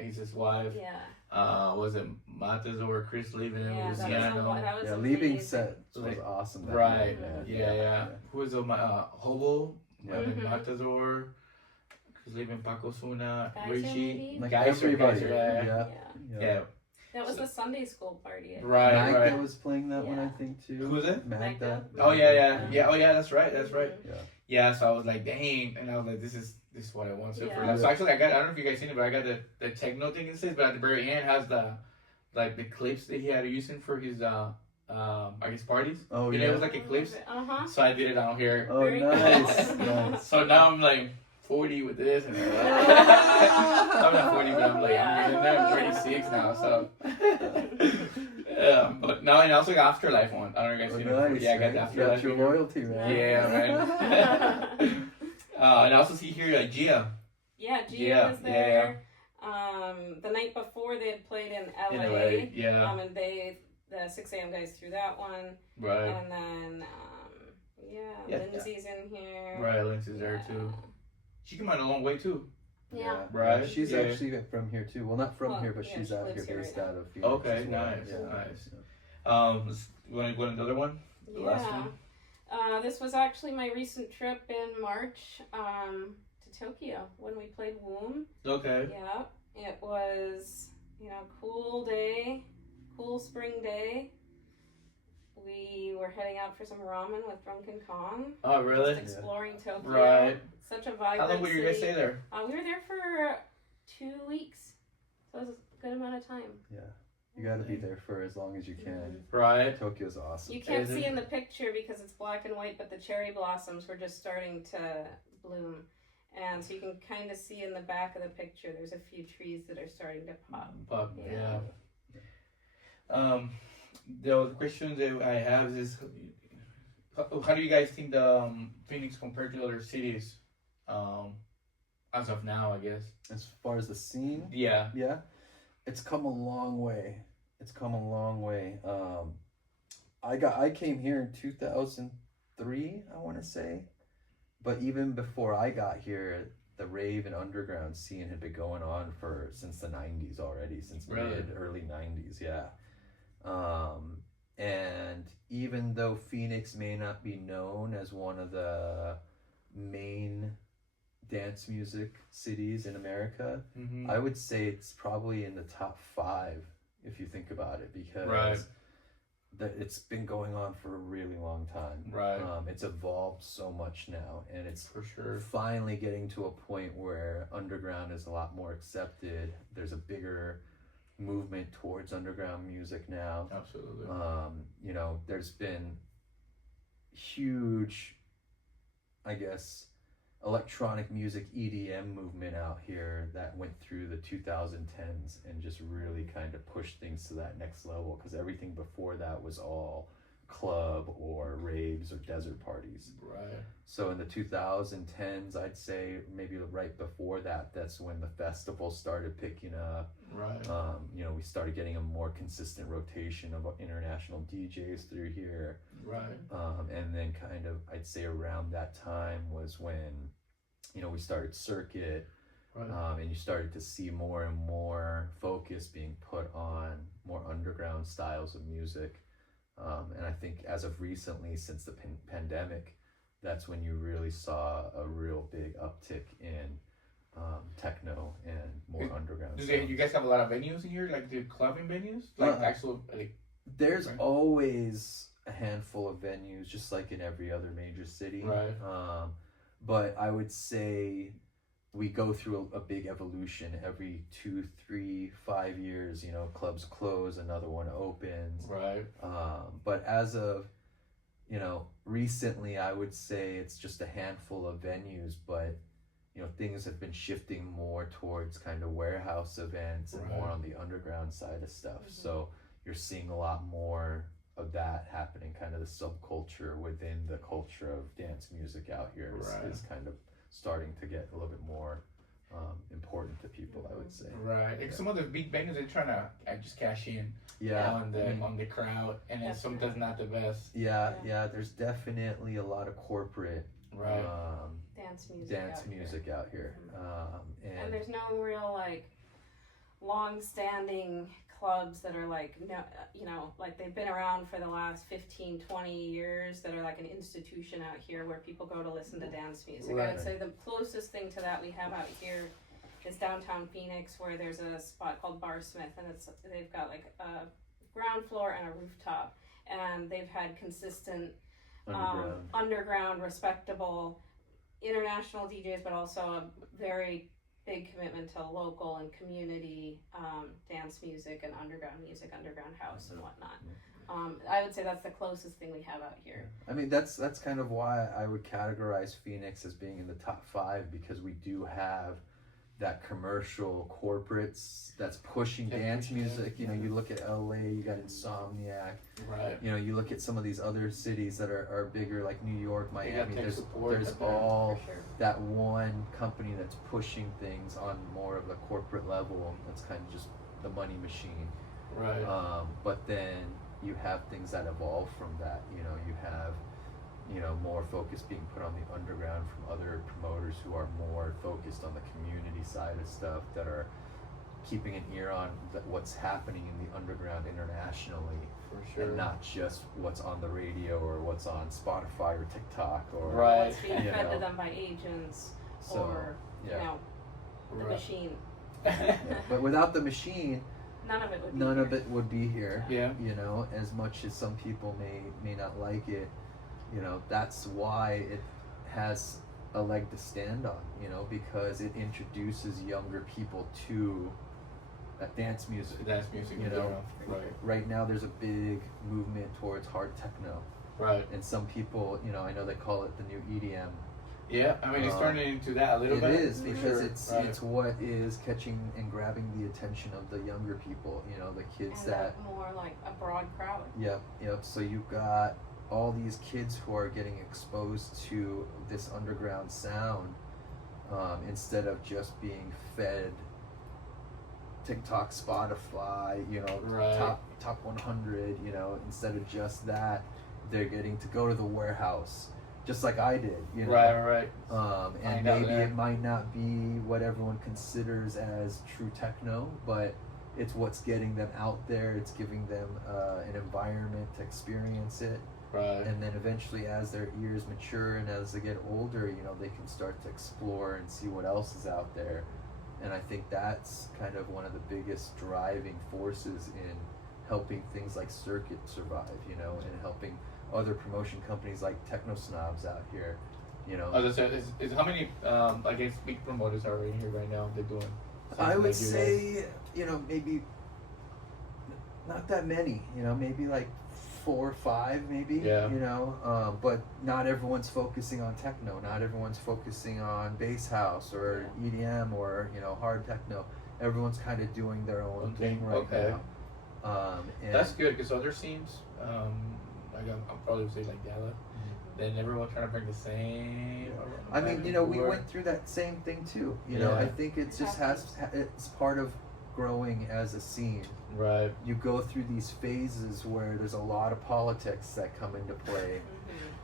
he's his wife. Yeah. Was it Matazor, Chris Leaving, Yeah, Luciano? that was yeah, amazing. leaving set was awesome. That Right. night, Yeah. Who was Hobo? Yeah. Matazor, Chris Leaving, Paco Suna, Geyser, Rishi. maybe? Like Geyser, everybody. Geyser, Yeah. Yeah. That was So- the Sunday school party. Right, Magda right. was playing that one, I Yeah. think, too. Who was it? Magda. Oh yeah. Oh yeah, that's right. Yeah. Yeah, so I was like, dang, and I was like, this is what I want to for Yeah. that. So actually, I don't know if you guys seen it, but I got the techno thing it says, but at the very end has the clips that he had using for his I guess parties. Oh You know, yeah. it was like a clips. Uh-huh. So I did it out here. Oh Very nice. cool. Nice. So now I'm like 40 with this, and I'm not 40, but I'm like I'm in there. I'm 36 now, so. But no, and also got Afterlife one. I don't know if you guys seen it. Nice, Yeah, I got right? the You Afterlife. got your figure. loyalty, man. Yeah, man. And I also see here Gia. Yeah, Gia Yeah, was there. The night before they had played in LA. In LA, yeah. And the 6 a.m. guys threw that one. Right. And then, Lindsay's in here. Right, Lindsay's there too. She came out a long way too. Yeah. Right. She's Yeah. actually from here too. Well, not from here, but yeah, she's she out lives here here based right out of Phoenix. Okay, as well. nice, Yeah. nice. You want to go to another one? The last one? This was actually my recent trip in March to Tokyo when we played Womb. Okay. Yeah, it was, cool day, cool spring day. We were heading out for some ramen with Drunken Kong. Oh, really? Just exploring Tokyo. Right. Such a vibrant How long were you guys city. stay there? We were there for 2 weeks. So it was a good amount of time. Yeah. You got to be there for as long as you can. Right. Tokyo's awesome. You can't Is see it? in the picture because it's black and white, but the cherry blossoms were just starting to bloom. And so you can kind of see in the back of the picture, there's a few trees that are starting to pop. But Yeah. The question that I have is, how do you guys think the Phoenix compared to other cities, as of now? I guess. As far as the scene, Yeah. yeah, it's come a long way. It's come a long way. I came here in 2003, I want to say, but even before I got here, the rave and underground scene had been going on since the 90s already, since Really? early 90s, yeah. And even though Phoenix may not be known as one of the main dance music cities in America, Mm-hmm. I would say it's probably in the top 5 if you think about it, because Right. it's been going on for a really long time. Right. It's evolved so much now, and it's For sure. finally getting to a point where underground is a lot more accepted. There's a bigger movement towards underground music now. Absolutely. There's been huge, I guess, electronic music EDM movement out here that went through the 2010s and just really kind of pushed things to that next level, because everything before that was all club or raves or desert parties. Right. So in the 2010s, I'd say maybe right before that, that's when the festival started picking up. Right. We started getting a more consistent rotation of international DJs through here. Right. And then kind of, I'd say around that time was when, we started Circuit, Right. and you started to see more and more focus being put on more underground styles of music. And I think as of recently, since the pandemic, that's when you really saw a real big uptick in techno and more underground. You guys have a lot of venues in here, like the clubbing venues, like actual, like. There's Right. always a handful of venues, just like in every other major city. Right. But I would say we go through a big evolution every 2, 3, 5 years. Clubs close, another one opens. Right. But as of recently, I would say it's just a handful of venues, but things have been shifting more towards kind of warehouse events and more Right. on the underground side of stuff. Mhm. So you're seeing a lot more of that happening, kind of the subculture within the culture of dance music out here Right. is kind of starting to get a little bit more important to people, I would say. Right. Like some of the big venues, they're trying to just cash in Yeah. on the crowd, and then sometimes not the best. Yeah, there's definitely a lot of corporate Right. Dance music. dance out here. music out here. And there's no real long-standing clubs that are like they've been around for the last 15, 20 years that are like an institution out here where people go to listen to dance music. I Right. would say the closest thing to that we have out here is downtown Phoenix, where there's a spot called Bar Smith, and they've got like a ground floor and a rooftop, and they've had consistent underground, respectable international DJs, but also a very big commitment to local and community dance music and underground house and whatnot. I would say that's the closest thing we have out here. I mean, that's kind of why I would categorize Phoenix as being in the top 5, because we do have that commercial corporates that's pushing Yeah, dance pushing music. it. You know, you look at LA, you got Insomniac. Right. You know, you look at some of these other cities that are bigger, like New York, They got Miami. tech There's support up there. all For sure. that one company that's pushing things on more of the corporate level. That's kind of just the money machine. Right. But then you have things that evolve from that. You know, you have, you know, more focus being put on the underground from other promoters who are more focused on the community side of stuff, that are keeping an ear on what's happening in the underground internationally, For sure. and not just what's on the radio or what's on Spotify or TikTok or Right. What's being you fed know. to them by agents So, or, yeah. you know, the Right. machine. Yeah. But without the machine, None of it would be none here. of it would be here. Yeah. You know, as much as some people may not like it, you know, that's why it has a leg to stand on, you know, because it introduces younger people to dance music. Dance music, You in know. general. Right. Right now there's a big movement towards hard techno, Right. and some people, you know, I know they call it the new EDM. Yeah, I mean, it's turning into that a little It bit. is, for because sure. it's Right. it's what is catching and grabbing the attention of the younger people, you know, the kids And that more like a broad crowd. Yep. So you've got all these kids who are getting exposed to this underground sound, instead of just being fed TikTok, Spotify, you know, Right. top 100, you know, instead of just that, they're getting to go to the warehouse, just like I did, you know. Right. And Find out maybe there. it might not be what everyone considers as true techno, but it's what's getting them out there. It's giving them an environment to experience it. Right. And then eventually, as their ears mature and as they get older, you know, they can start to explore and see what else is out there. And I think that's kind of one of the biggest driving forces in helping things like Circuit survive, you know, and helping other promotion companies like Techno Snobs out here, you know. As I said, is how many I guess big promoters are in here right now? They're doing. I something would like you guys? say, you know, maybe not that many, you know, maybe like 4 or 5, maybe, Yeah. you know, but not everyone's focusing on techno, not everyone's focusing on bass house or EDM or, you know, hard techno. Everyone's kind of doing their own thing right Okay. now. And That's good because other scenes, like I'll probably say like Gala, then everyone trying to bring the same. I mean, you know, we went through that same thing too. You know, Yeah. I think it just it's part of growing as a scene. Right. You go through these phases where there's a lot of politics that come into play,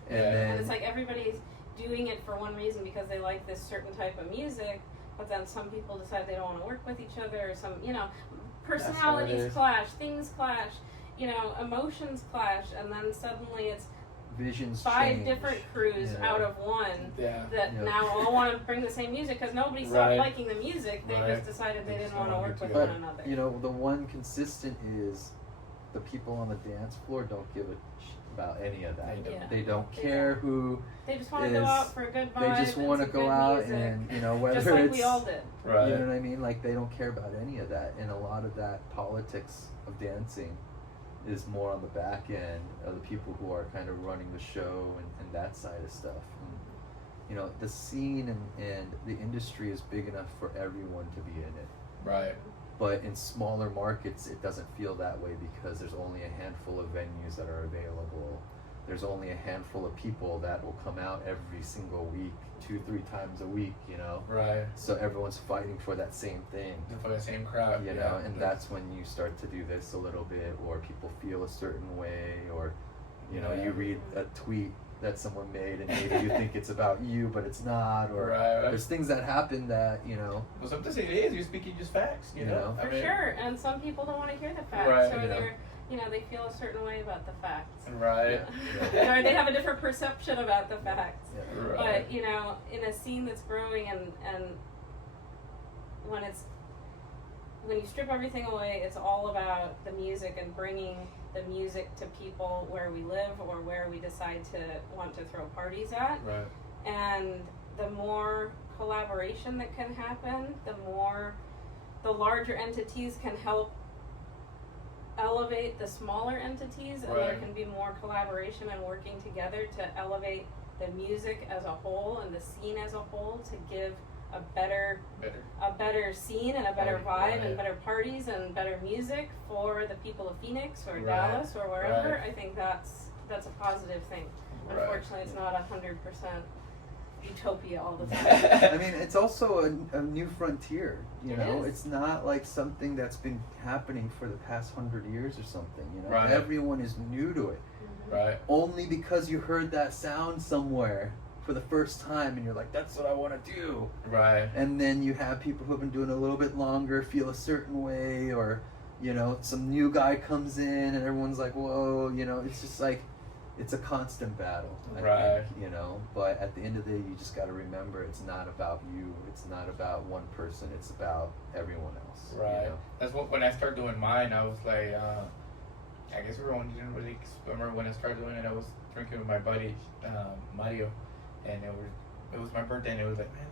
and Yeah. then And it's like everybody's doing it for one reason, because they like this certain type of music, but then some people decide they don't want to work with each other, or some, you know, personalities is. clash, things clash, you know, emotions clash, and then suddenly it's visions 5 change. different crews Yeah. out of one Yeah. that Yeah. now all want to bring the same music, because nobody stopped Right. liking the music. They Right. just decided they They didn't just want to don't work wanna with get one But another. you know, the one consistent is the people on the dance floor don't give a about any of that. They don't. Yeah. They don't They care don't. who. They just want to go is- out for a good vibe. They just and want to some go good out music, and, you know, whether just like it's we all did. Right. You know what I mean? Like, they don't care about any of that, and a lot of that politics of dancing is more on the back end of the people who are kind of running the show and that side of stuff. And, you know, the scene and the industry is big enough for everyone to be in it. Right. But in smaller markets, it doesn't feel that way because there's only a handful of venues that are available. There's only a handful of people that will come out every single week, 2-3 times a week, you know? Right. So everyone's fighting for that same thing. For the same crowd. You know, and that's when you start to do this a little bit, or people feel a certain way, or, you know, you read a tweet that someone made and maybe you think it's about you, but it's not, or Right. there's things that happen that, you know. Well, sometimes it is. You're speaking just facts. You You know. know. I For mean, sure, and some people don't want to hear the facts, Right, or you know. they're, you know, they feel a certain way about the facts, Right. or they have a different perception about the facts. Yeah. Right. But you know, in a scene that's growing, and when you strip everything away, it's all about the music and bringing the music to people where we live or where we decide to want to throw parties at. Right. And the more collaboration that can happen, the larger entities can help elevate the smaller entities, and there Right. can be more collaboration and working together to elevate the music as a whole and the scene as a whole, to give a better scene and a better vibe and better parties and better music for the people of Phoenix or Dallas or wherever. I think that's a positive thing. Unfortunately, it's not 100% utopia all the time. I mean, it's also a new frontier, you know? It's not like something that's been happening for the past 100 years or something, you know? Everyone is new to it. Right. Only because you heard that sound somewhere for the first time and you're like, that's what I want to do. Right. And then you have people who've been doing it a little bit longer feel a certain way, or, you know, some new guy comes in and everyone's like, whoa, you know, it's just like, it's a constant battle, I think, you know, but at the end of the day, you just got to remember it's not about you, it's not about one person, it's about everyone else. Right. You know? That's what, when I started doing mine, I was like, I guess everyone didn't really remember when I started doing it. I was drinking with my buddy, Mario, and it was my birthday, and it was like, man,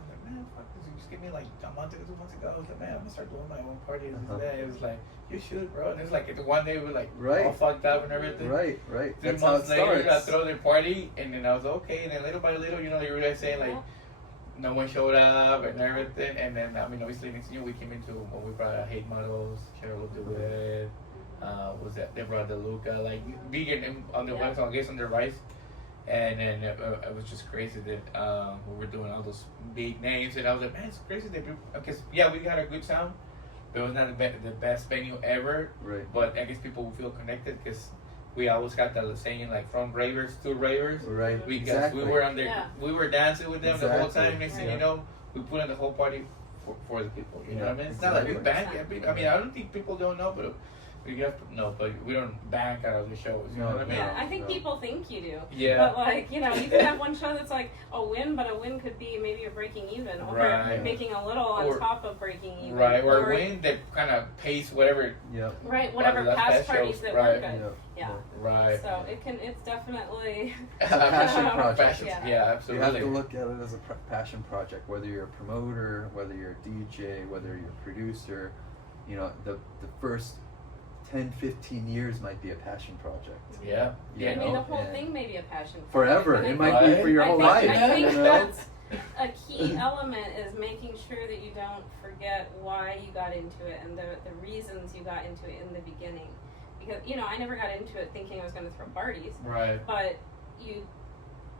fuck this, you just give me like a month ago, 2 months ago. I was like, man, I'm gonna start doing my own parties and that. It was like, you should, bro. And it was like the one day we were like all fucked up and everything. Right. 3 That's months how it later, starts. I throw the party, and then I was okay. And then little by little, you know, you realize saying like, no one showed up and everything. And then I mean, obviously next year we came into when we brought Hate Models, Cheryl DeWitt. Was that they brought the Luca, like vegan on the website, I guess on their rice. And then it was just crazy that we were doing all those big names, and I was like, man, it's crazy that because we got a good sound, but it was not the best venue ever. Right. But I guess people will feel connected because we always got that saying like from ravers to ravers. Right. Because we were we were dancing with them the whole time. Next thing you know, we put on the whole party for the people. You know what I mean? It's not like we bank. I mean, I don't think people don't know, but. We have to, no, but we don't bank out of the shows. You know what I mean? Yeah, I think people think you do. Yeah. But like, you know, you can have one show that's like a win, but a win could be maybe you're breaking even, or making a little on top of breaking even. Right, or a win that kind of pays whatever. Yep. Right, whatever past parties that were good. Yeah. Right. So it's definitely a passion project. Yeah, absolutely. You have to look at it as a passion project, whether you're a promoter, whether you're a DJ, whether you're a producer. You know, the first 10-15 years might be a passion project. Yeah. I mean, the whole thing may be a passion project. Forever. It might be for your whole life. I think that's a key element is making sure that you don't forget why you got into it and the reasons you got into it in the beginning. Because, you know, I never got into it thinking I was going to throw parties. Right. But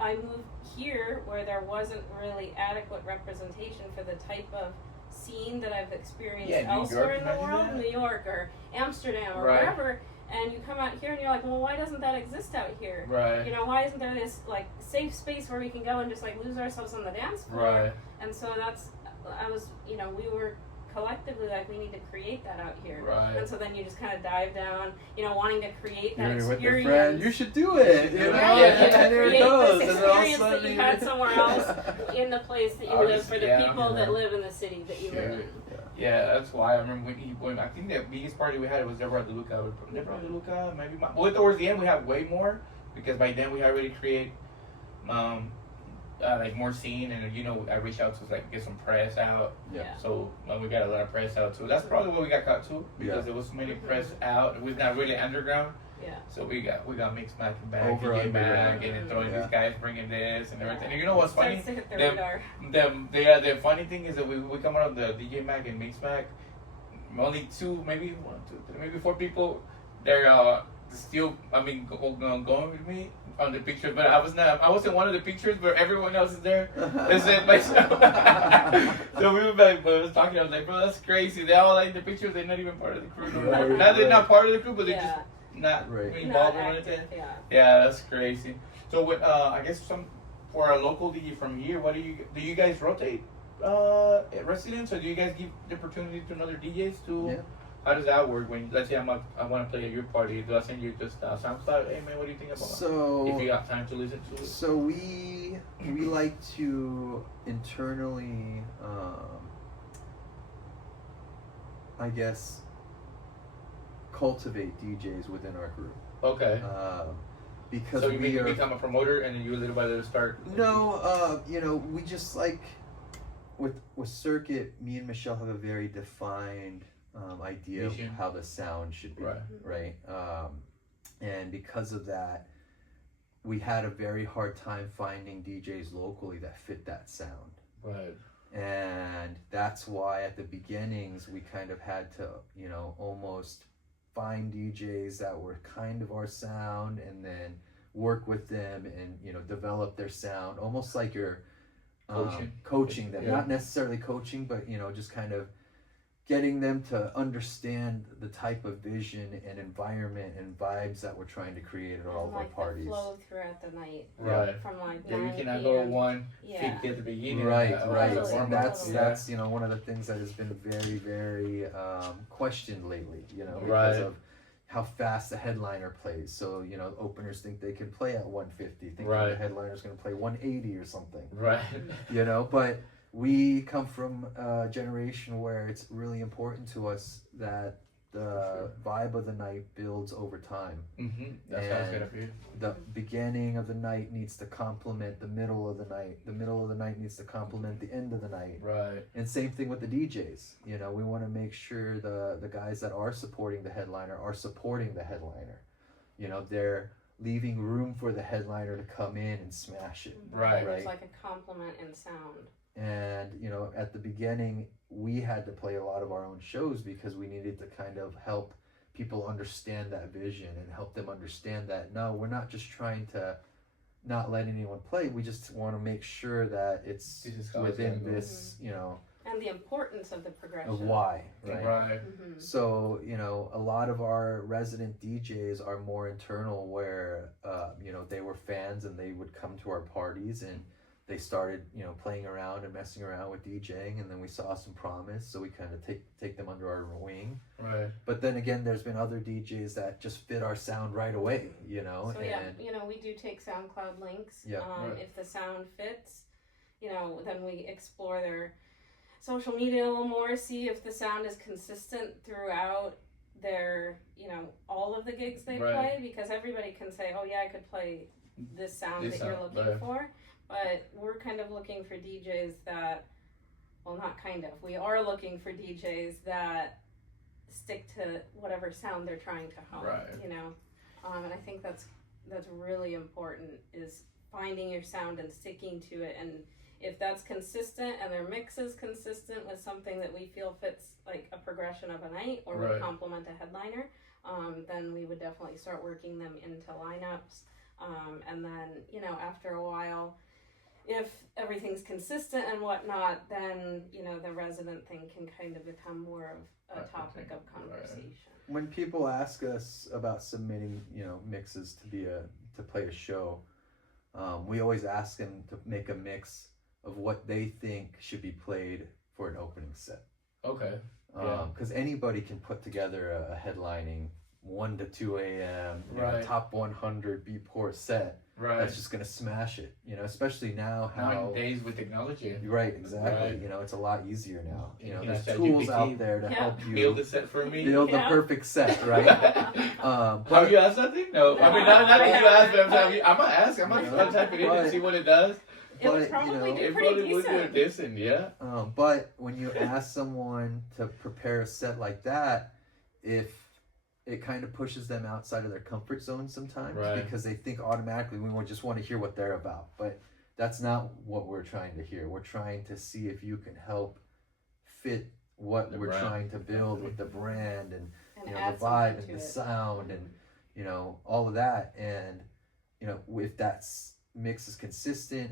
I moved here where there wasn't really adequate representation for the type of scene that I've experienced elsewhere in the world, New York or Amsterdam or wherever, and you come out here and you're like, well, why doesn't that exist out here? Right. You know, why isn't there this like safe space where we can go and just like lose ourselves on the dance floor? Right. And so we were collectively like, we need to create that out here. Right. And so then you just kind of dive down, you know, wanting to create that experience. With your friend, you should do it. You know, and there it create goes. this And all of a experience that sudden you had somewhere else in the place that you live for the people that live in the city that you live in. Yeah, that's why I remember when I think the biggest party we had was never at the Luca. Never at the Luca, maybe. Well, towards the end we have way more because by then we already create like more scene, and you know I reached out to like get some press out. Yeah. So we got a lot of press out too. That's probably what we got cut to because there was so many press out. It was not really underground. Yeah. So we got Mix Mac and back, Over DJ underground. Mac, and then throwing these guys bringing this and everything. And you know what's funny? Starts to hit the radar. The funny thing is that we come out of the DJ Mac and Mix Mac. Only maybe 4 people. They're still, I mean, going with me on the picture, but I wasn't one of the pictures, but everyone else is there. Except myself. So we were like, I was talking. I was like, bro, that's crazy. They all like the pictures. They're not even part of the crew. They're not part of the crew, but they're just not involved in anything. Yeah, that's crazy. So what? I guess for a local DJ from here, what do you guys rotate residents, or do you guys give the opportunity to other DJs to? Yeah. How does that work when, let's say I want to play at your party? Do I send you just SoundCloud? Hey man, what do you think about it? So if you got time to listen to it. So we like to internally, I guess, cultivate DJs within our group. Okay. Because so you become a promoter and then you little by little start. No, you know, we just like with Circuit. Me and Michelle have a very defined idea of how the sound should be, right? And because of that, we had a very hard time finding DJs locally that fit that sound. Right. And that's why at the beginnings we kind of had to, you know, almost find DJs that were kind of our sound and then work with them and, you know, develop their sound, almost like you're coaching them. Not necessarily coaching, but, you know, just kind of getting them to understand the type of vision and environment and vibes that we're trying to create at all of our parties. The flow throughout the night. Right. From like Yeah, 9 you cannot p.m. go 1 Yeah. 50 at the beginning. Right. Totally. And Totally. that's you know, one of the things that has been very, very questioned lately, you know, because Right. of how fast the headliner plays. So, you know, openers think they can play at 150, thinking Right. the headliner's going to play 180 or something. Right. You know, but we come from a generation where it's really important to us that the vibe of the night builds over time. That's how it's gonna be. The beginning of the night needs to complement the middle of the night. The middle of the night needs to complement the end of the night. Right. And same thing with the DJs. You know, we want to make sure the guys that are supporting the headliner are supporting the headliner. You know, they're leaving room for the headliner to come in and smash it. Right. There's like a compliment in sound. And, you know, at the beginning, we had to play a lot of our own shows because we needed to kind of help people understand that vision and help them understand that, no, we're not just trying to not let anyone play. We just want to make sure that it's within this, you know. And the importance of the progression. Of why, right? Right. So, you know, a lot of our resident DJs are more internal where, you know, they were fans and they would come to our parties and they started, you know, playing around and messing around with DJing, and then we saw some promise, so we kind of take them under our wing. Right. But then again, there's been other DJs that just fit our sound right away, you know. So and you know, we do take SoundCloud links. Yeah. Right. If the sound fits, you know, then we explore their social media a little more, see if the sound is consistent throughout their, you know, all of the gigs they play, because everybody can say, oh yeah, I could play this sound that you're looking for. But we're kind of looking for DJs that, well, not kind of, we are looking for DJs that stick to whatever sound they're trying to hone, you know? And I think that's really important, is finding your sound and sticking to it. And if that's consistent and their mix is consistent with something that we feel fits like a progression of a night or would complement a headliner, then we would definitely start working them into lineups. And then, you know, after a while, if everything's consistent and whatnot, then, you know, the resident thing can kind of become more of a topic of conversation. When people ask us about submitting, you know, mixes to play a show, we always ask them to make a mix of what they think should be played for an opening set. Okay. Because anybody can put together a headlining 1 to 2 a.m. you know, top 100 Beatport set. That's just gonna smash it, you know. Especially now, nowadays with technology. Right, exactly. You know, it's a lot easier now. You know, there's ChatGPT. tools out there to help you build a set for me. build the perfect set, right? Have you asked something? No, I mean not that you asked, but I'm gonna ask. I'm gonna type it in and see what it does. It would probably do pretty decent. Decent, yeah. But when you ask someone to prepare a set like that, if it kind of pushes them outside of their comfort zone sometimes, because they think automatically we just want to hear what they're about. But that's not what we're trying to hear. We're trying to see if you can help fit what we're trying to build with the brand and you know, the vibe and the sound and, you know, all of that. And, you know, if that mix is consistent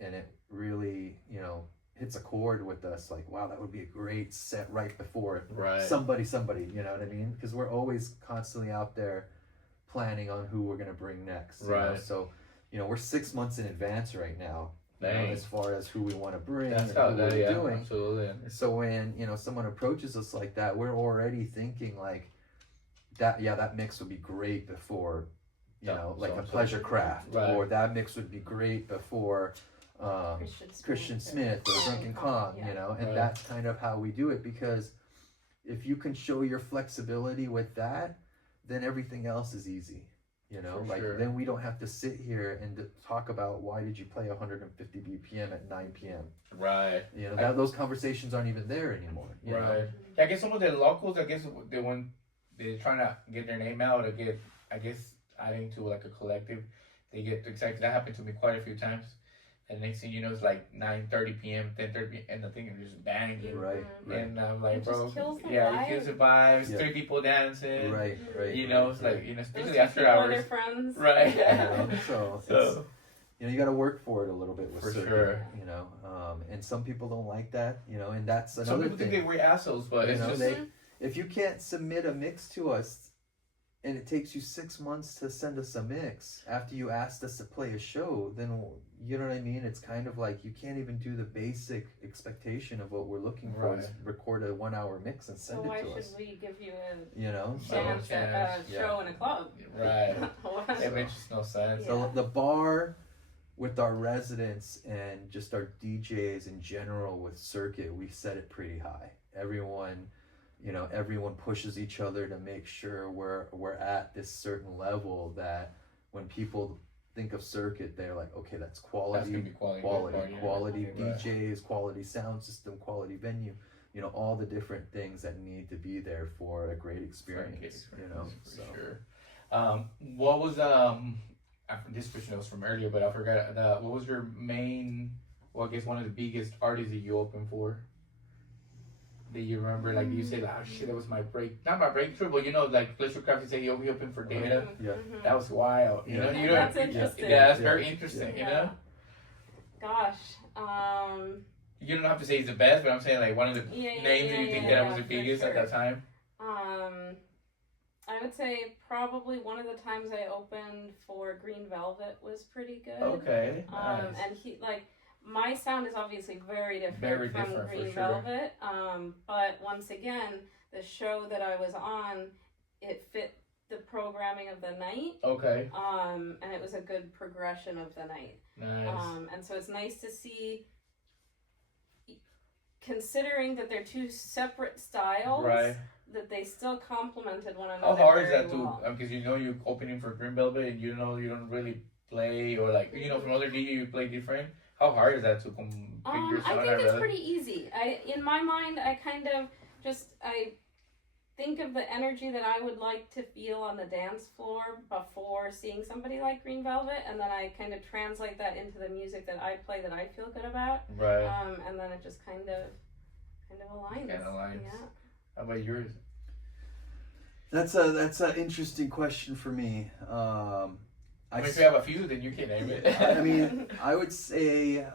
and it really, you know, hits a chord with us, like, wow, that would be a great set right before somebody, you know what I mean? Because we're always constantly out there planning on who we're going to bring next. You know? So, you know, we're 6 months in advance right now, you know, as far as who we want to bring and who we're doing. Absolutely. So when, you know, someone approaches us like that, we're already thinking like, that mix would be great before, you know, like a Pleasure Craft, or that mix would be great before Christian Smith or Drunken Kong, you know, and that's kind of how we do it, because if you can show your flexibility with that, then everything else is easy, you know, then we don't have to sit here and talk about why did you play 150 BPM at 9 p.m. You know, those conversations aren't even there anymore. You know? Yeah, I guess some of the locals, I guess they're trying to get their name out or get, I guess, adding to like a collective, they get excited. That happened to me quite a few times. And next thing you know, it's like 9:30 p.m., 10:30 p.m., and the thing is just banging. Right. And I'm like, It bro, just kills the it kills the vibes. Yeah. 3 people dancing. Right. You know, it's like, Those especially two after people are hours. their friends. Right. You know, so it's, So, you got to work for it a little bit with For circuit, sure. and some people don't like that, and that's some another people thing. think we're assholes, but You it's know, just. if you can't submit a mix to us, and it takes you 6 months to send us a mix after you asked us to play a show, then you know what I mean? It's kind of like you can't even do the basic expectation of what we're looking for is record a 1 hour mix and send So why it to should us. we give you a chance. chance at a show in a club? Right. What? It makes just no sense. Yeah. So the bar with our residents and just our DJs in general with circuit, we set it pretty high. Everyone pushes each other to make sure we're at this certain level that when people think of circuit, they're like, okay, that's quality, That's gonna be quality quality party, right. DJs, quality sound system, quality venue, all the different things that need to be there for a great experience, For sure. What was this question was from earlier, but I forgot. What was your main? Well, I guess one of the biggest artists that you opened for. That you remember, like you said, oh shit, that was my not my breakthrough, but like Pleasurecraft, you say he opened for Data. Yeah. Mhm. That was wild. That's interesting. Yeah, that's very interesting. Yeah. Gosh. You don't have to say he's the best, but I'm saying like one of the names that you think that was the for biggest at that time. I would say probably one of the times I opened for Green Velvet was pretty good. Okay. Nice. And he my sound is obviously very different Very from different, Green for sure. Velvet. But once again, the show that I was on, it fit the programming of the night. Okay. And it was a good progression of the night. Nice. And so it's nice to see, considering that they're two separate styles, Right. that they still complemented one another. How hard is very that to? well. Because you're opening for Green Velvet, and you don't really play, or like from other DJ you play different. How hard is that to pick your sound? I think it's pretty easy. In my mind, I kind of I think of the energy that I would like to feel on the dance floor before seeing somebody like Green Velvet, and then I kind of translate that into the music that I play that I feel good about. Right. And then it just kind of aligns. Yeah. How about yours? That's an interesting question for me. If you have a few, then you can name it. I mean, I would say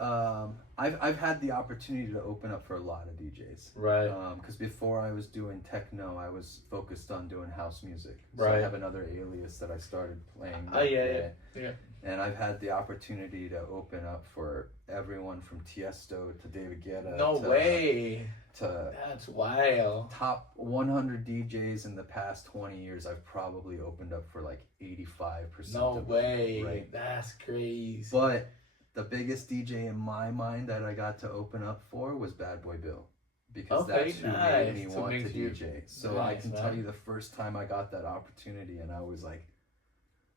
I've had the opportunity to open up for a lot of DJs. Right. Because before I was doing techno, I was focused on doing house music. So Right. I have another alias that I started playing. Yeah. And I've had the opportunity to open up for everyone from Tiesto to David Guetta. No way. To That's wild. top 100 DJs in the past 20 years, I've probably opened up for like 85%. No of them, way. right? That's crazy. But the biggest DJ in my mind that I got to open up for was Bad Boy Bill. Because that's who made me want to DJ. So I can tell you the first time I got that opportunity and I was like,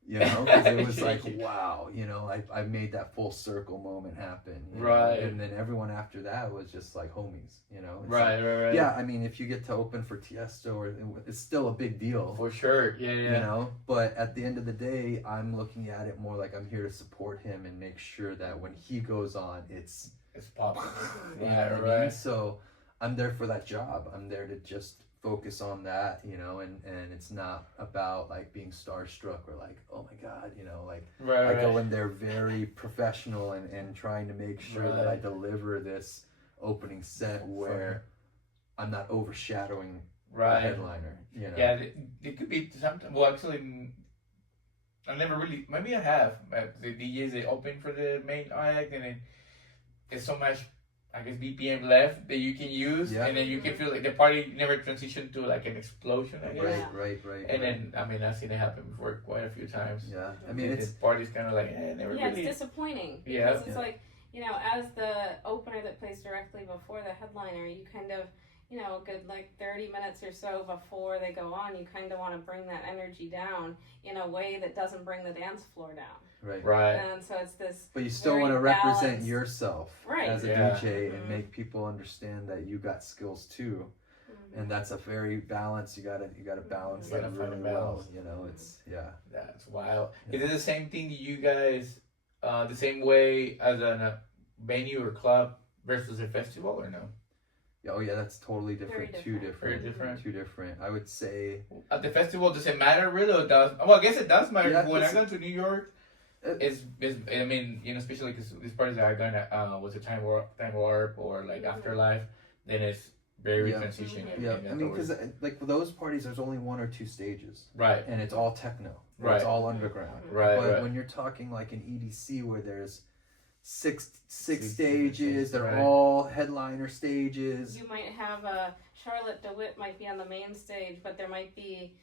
because it was like, wow, I made that full circle moment happen. Right. And then everyone after that was just like homies, It's Right. Yeah, I mean, if you get to open for Tiesto, it's still a big deal. For sure. Yeah. But at the end of the day, I'm looking at it more like I'm here to support him and make sure that when he goes on, it's popping. Right. So I'm there for that job. I'm there to just focus on that, and it's not about like being starstruck or like, oh my God, I go in there very professional and trying to make sure that I deliver this opening set where I'm not overshadowing the headliner. Yeah, it could be something. Well, actually, I never really. Maybe I have. The DJs they open for the main act, and then there's so much, I guess, BPM left that you can use, and then you can feel like the party never transitioned to like an explosion, I guess. Right. And then, I mean, I've seen it happen before quite a few times. Yeah, I mean, the party's kind of like, never really. It's disappointing. Yeah. Because it's like, as the opener that plays directly before the headliner, you kind of, a good like 30 minutes or so before they go on, you kind of want to bring that energy down in a way that doesn't bring the dance floor down. Right. And so it's this. But you still want to represent yourself as a DJ and make people understand that you got skills too. Mm-hmm. And that's a very balance. You gotta balance that really well. It's That's wild. Yeah. Is it the same thing that you guys the same way as a venue or club versus a festival, or no? Oh yeah, that's totally different. Very Two different. Very different. different. Two different. I would say. At the festival, does it matter really, or does? Well, I guess it does matter. Yeah, When I it's- go to New York, it's I mean, you know, especially because these parties that I gonna was a time warp or like afterlife, then it's very Yeah. transition. Mhm. Yeah, and I mean, because afterwards. like for those parties, there's only 1 or 2 stages, Right, and it's all techno. Right. It's all underground. right, But right. when you're talking like an EDC where there's six Six stages, they're right. all headliner stages. You might have a Charlotte DeWitt might be on the main stage, but there might be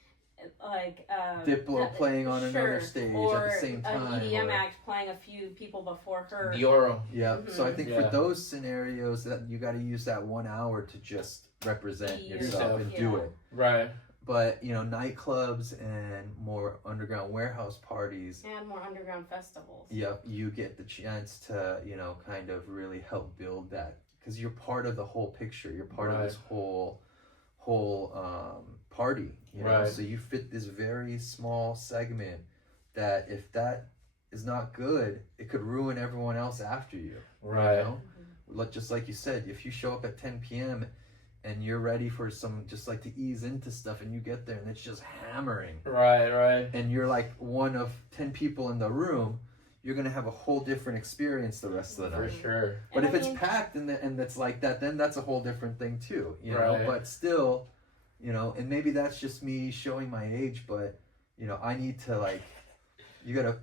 like Diplo playing on another sure, stage or at the same time. an EDM or- act playing a few people before her. Dioro. Yeah, so I Mhm. think Yeah. for those scenarios that you got to use that 1 hour to just represent Be yourself yourself, and yeah. do it. Right. But you know, nightclubs and more underground warehouse parties, And more underground festivals. yep, you get the chance to, you know, kind of really help build that because you're part of the whole picture. You're part of this whole party, you know. Right. So you fit this very small segment that if that is not good, it could ruin everyone else after you. Right. You know? Just like you said, if you show up at 10 p.m. and you're ready for some just like to ease into stuff and you get there and it's just hammering Right. and you're like one of 10 people in the room, you're gonna have a whole different experience the rest of the For night. sure. But And if I it's mean- packed and it's like that, then that's a whole different thing too, you know. Right. But still, you know, and maybe that's just me showing my age, but you know, I need to like, you gotta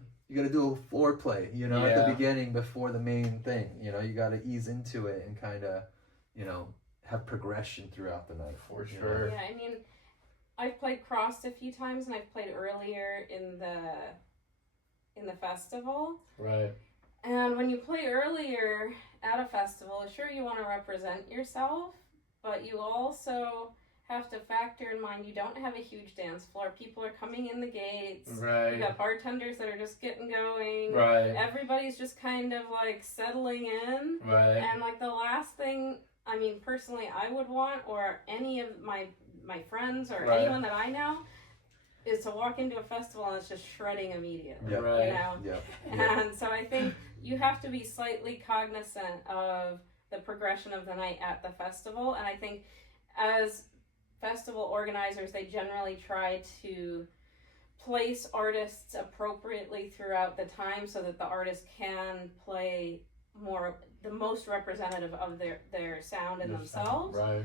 do a foreplay, you know, at Yeah. the beginning before the main thing. You know, you gotta ease into it and kind of, you know, have progression throughout the night. For you know. sure. Yeah, I mean, I've played Crossed a few times, and I've played earlier in the festival. Right. And when you play earlier at a festival, sure you want to represent yourself, but you also have to factor in mind you don't have a huge dance floor. People are coming in the gates. You Right. got bartenders that are just getting going. Right. Everybody's just kind of like settling in. Right. And like the last thing, I mean, personally, I would want, or any of my friends or Right. anyone that I know, is to walk into a festival and it's just shredding immediately. Yep. Right. You know? Yep. And so I think you have to be slightly cognizant of the progression of the night at the festival. And I think as festival organizers, they generally try to place artists appropriately throughout the time so that the artist can play the most representative of their sound and themselves. Right.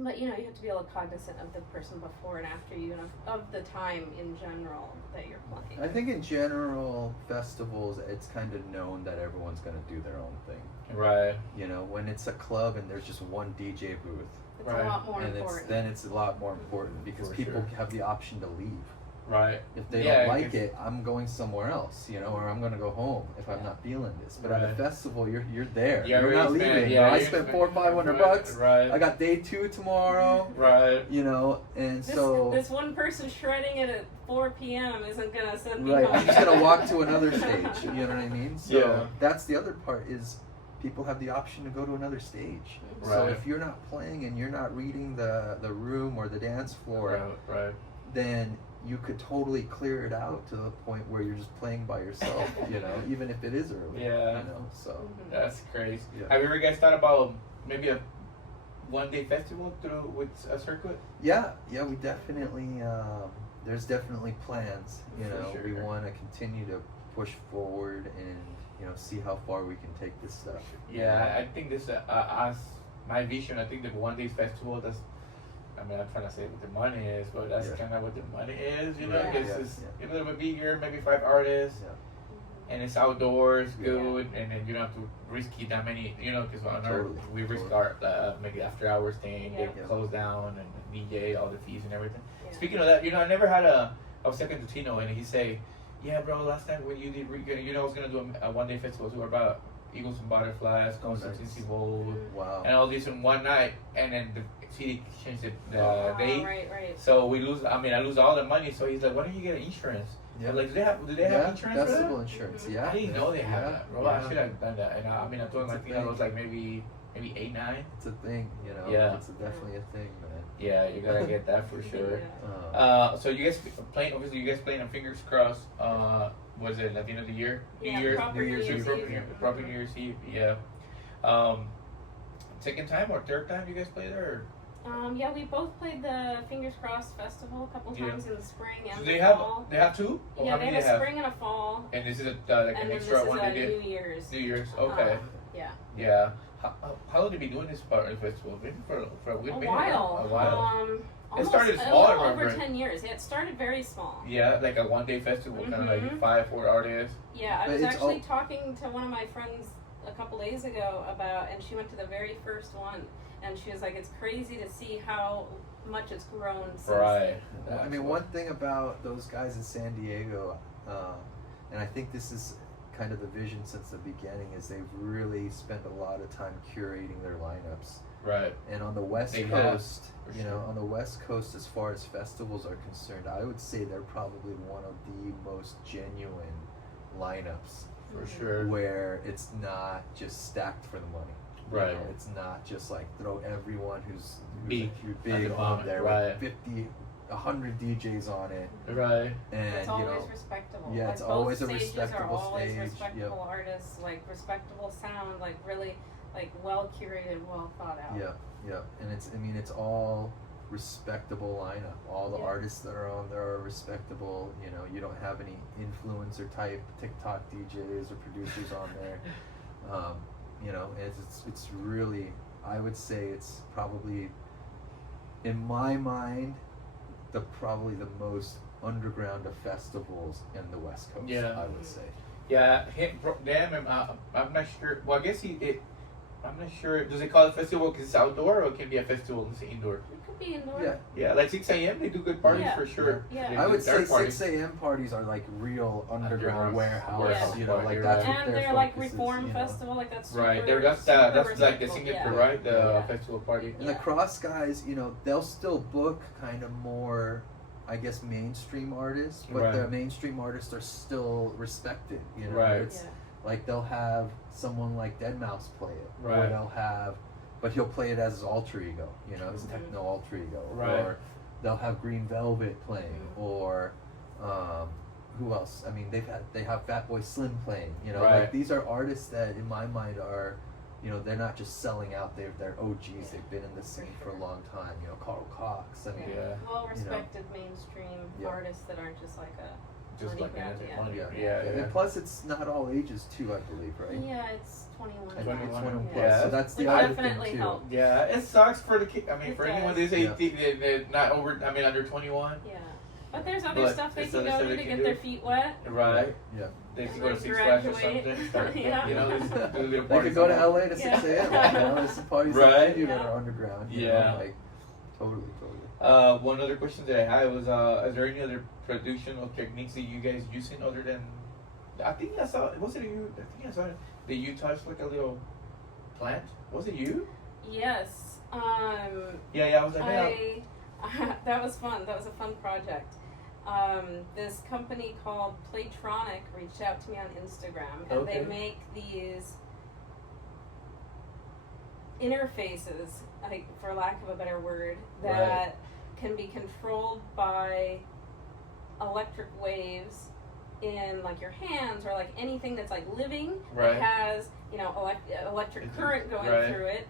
But you know, you have to be a little cognizant of the person before and after you, and of the time in general that you're playing. I think in general, festivals, it's kind of known that everyone's going to do their own thing. Right. You know, when it's a club and there's just one DJ booth, It's Right. a lot more and important. then it's a lot more important because For people sure. have the option to leave. Right. If they Yeah, don't like 'cause- it, I'm going somewhere else, you know, or I'm going to go home if I'm not feeling this. But at a Right. festival, you're there. Yeah, You're we not spent- leaving. yeah, I you spent spent- $400-500. Right. I got day 2 tomorrow. Right. You know, and so this one person shredding it at 4 p.m. isn't gonna send me right, home. I'm just gonna walk to another stage. You know what I mean? So Yeah. that's the other part is people have the option to go to another stage. So Right. if you're not playing and you're not reading the room or the dance floor, Right. then you could totally clear it out to the point where you're just playing by yourself. You know, even if it is early. Yeah. You know, so Mhm. That's crazy. Yeah. Have you ever guys thought about maybe a one-day festival through with a circuit? yeah, we definitely. There's definitely plans. You For know, sure. we want to continue to push forward and see how far we can take this stuff. Yeah, I think this as my vision. I think the one-day festival. That's. I mean, I'm trying to say what the money is, but that's Yeah. kind of what the money is. You know, Right. it's Yeah, just yeah. a little bit bigger, maybe 5 artists. Yeah. And it's outdoors, Yeah. good, and then you don't have to risk it that many, because on Totally, we risk totally. our maybe after hours thing, Yeah. get closed down, and DJ, all the fees and everything. Yeah. Speaking of that, I never had I was talking to Tino, and he say, yeah, bro, last time when you did, I was gonna do a one-day festival, so about Eagles and Butterflies, Constantine Bowl, Wow. and all this in one night, and then the city changed the Oh, date. right. So we lose. I lose all the money. So he's like, "Why don't you get an insurance?" Yeah. I'm like, do they have insurance for festival that? insurance. Mhm. Yeah. I didn't know they had Yeah, that, bro. yeah. I should have done that. And I told him It's I a think I thing. was like maybe 8, 9. It's a thing, Yeah. It's definitely a thing, man. Yeah, you gotta get that for sure. Yeah. So you guys playing? Obviously, you guys playing. And fingers crossed. was it Latino of the Year? Yeah, proper New Year's Eve. Proper New Year's Eve. Yeah. Second time or third time you guys played there? Yeah, we both played the Fingers Crossed Festival a couple times in the spring and So the they fall. have two? Or Yeah, how they many have they a have? spring and a fall. And this is like And an then this extra is one a they did? New Year's. New Year's, okay. Yeah. Yeah. How long have you been doing this festival? Maybe for a good A minute. while. A while. Almost started a small, I little over remember. 10 years. Yeah, it started very small. Yeah, like a one-day festival, kind of like Mhm. 5-4 artists. Yeah, I But was it's actually all- talking to one of my friends a couple days ago about, and she went to the very first one, and she was like, it's crazy to see how much it's grown since Right. then. I mean, one thing about those guys in San Diego, and I think this is kind of the vision since the beginning, is they've really spent a lot of time curating their lineups. Right. And on the West They have, Coast, for you know, sure. on the West Coast, as far as festivals are concerned, I would say they're probably one of the most genuine lineups, For sure. where it's not just stacked for the money. You Right. know, it's not just like throw everyone who's Big big at the on moment, there right. with 50, 100 DJs on it, Right. and It's you always know, respectable. yeah, like it's both always a stages respectable are always stage, respectable yep. artists, like respectable sound, like really, like well curated, well thought out. yeah, and it's all respectable lineup. All the Yeah. artists that are on there are respectable. You know, you don't have any influencer type TikTok DJs or producers on there. You know, it's really, I would say it's probably, in my mind, probably the most underground of festivals in the West Coast. Yeah. I would say. Yeah, them. I'm not sure. Well, I guess I'm not sure. Does it call it festival because it's outdoor, or it can be a festival and it's indoor? It could be indoor. Yeah. Yeah, like 6 a.m. They do good parties Yeah. for sure. Yeah. They I do would say dark parties. 6 a.m. parties are like real underground Underground warehouse. warehouse You know, party, like right. that's what And their they're like focus is, Reform you know. Festival, like that's Right, super, that's super like the respectful, signature, yeah. right? The Yeah. festival party. And the cross guys, you know, they'll still book kind of more, I guess, mainstream artists, but Right. the mainstream artists are still respected. You know, Right. it's Yeah. like they'll have someone like Deadmau5 play it, or Right. they'll have, but he'll play it as his alter ego. You know, his Mhm. techno alter ego, Right. or they'll have Green Velvet playing, Mhm. or who else? I mean, they have Fatboy Slim playing. You know, Right. like these are artists that, in my mind, are, you know, they're not just selling out. They're OGs. Yeah. They've been in the scene for a sure. long time. You know, Carl Cox. I mean, Yeah. Well respected mainstream Yeah. artists that aren't just like a Just money like grab, anything, yeah. money. yeah. Yeah. And plus, it's not all ages too. I believe, right? Yeah, it's 21. I think it's 21, 21 yeah. plus. Yeah. So that's the Which other definitely thing too. helped. Yeah, it sucks for the kid. I mean, It for anyone does. they say Yeah. they're not over. I mean, under 21. Yeah. But there's other But stuff they there's can other go stuff to they to can get do. their feet wet. Right. Yeah. They And can go to then Six Flags or graduate. something. Start, Yeah. You know, just do a little They party could go to somewhere. LA to 6 Yeah. a.m. You know, there's some parties Right. that they do that Yeah. are underground. You Yeah. know, like totally. One other question that I had was, is there any other productional techniques that you guys using other than? I think I saw. Was it you? I think I saw it. That you touched like a little plant. Was it you? Yes. Yeah. I was like, yeah. That was fun. That was a fun project. This company called Playtronic reached out to me on Instagram, and Okay. they make these interfaces, like, for lack of a better word, that can be controlled by electric waves in like your hands or like anything that's like living Right. that has, you know, electric It's- current going right. through it.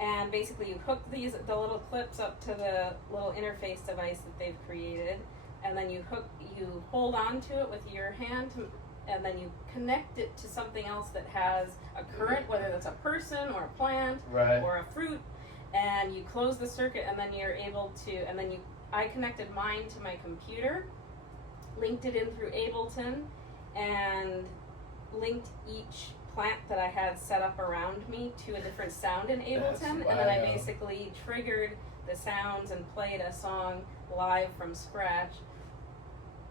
And basically you hook the little clips up to the little interface device that they've created, and then you hold on to it with your hand and then you connect it to something else that has a current, whether that's a person or a plant Right. or a fruit, and you close the circuit, and then you're able to, and then I connected mine to my computer, linked it in through Ableton, and linked each plant that I had set up around me to a different sound in That's Ableton, and then I wild. basically triggered the sounds and played a song live from scratch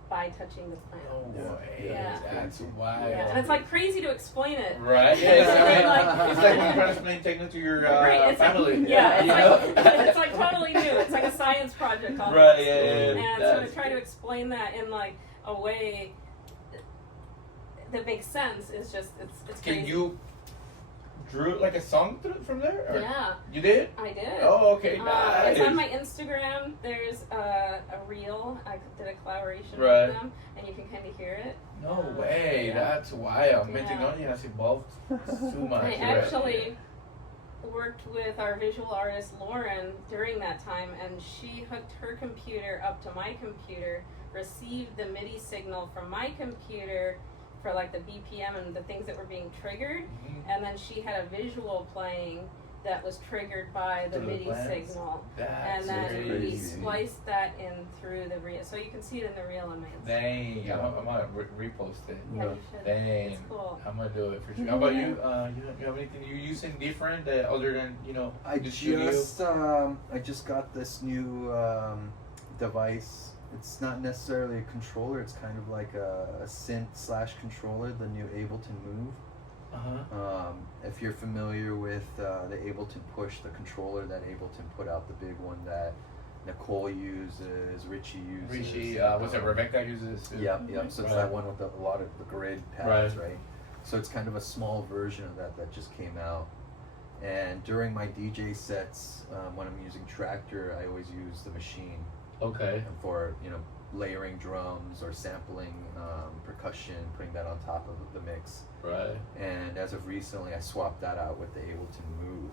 by touching the plant. No way. Yeah. That's wild. Yeah, and it's like crazy to explain it. Right. Yeah, Yes. I mean, like- it's like when you try to explain techno to your Right, it's family. like, yeah, you it's know? like, it's like totally new. It's like a science project almost. Right. Yeah. And so to That's- try to explain that in like a way that makes sense is just it's Can crazy. you drew like a song from there? Or Yeah, You did? I did. Oh, okay. Nice. It's on my Instagram. There's a reel. I did a collaboration Right. with them, and you can kind of hear it. No way. That's wild. Man, Yeah. technology has evolved too much. I right? actually worked with our visual artist Lauren during that time, and she hooked her computer up to my computer, received the MIDI signal from my computer for like the BPM and the things that were being triggered, Mhm. and then she had a visual playing that was triggered by the Through the MIDI lens? signal, That's and then we crazy. spliced that in through the reel, so you can see it in the reel image. Dang, Yeah. I'm gonna repost it. Yeah, you should. Dang, It's cool. I'm gonna do it for sure. How about you? You have anything you're using different other than I the studio? just got this new device. It's not necessarily a controller. It's kind of like a synth / controller. The new Ableton Move. If you're familiar with the Ableton Push, the controller that Ableton put out, the big one that Nicole uses, Richie uses. Richie, what's it? Rebecca uses. Yep. So it's that one with a lot of the grid pads, right? So it's kind of a small version of that just came out. And during my DJ sets, when I'm using Tractor, I always use the machine. Okay. And for layering drums or sampling percussion, putting that on top of the mix. Right. And as of recently, I swapped that out with the Ableton Move,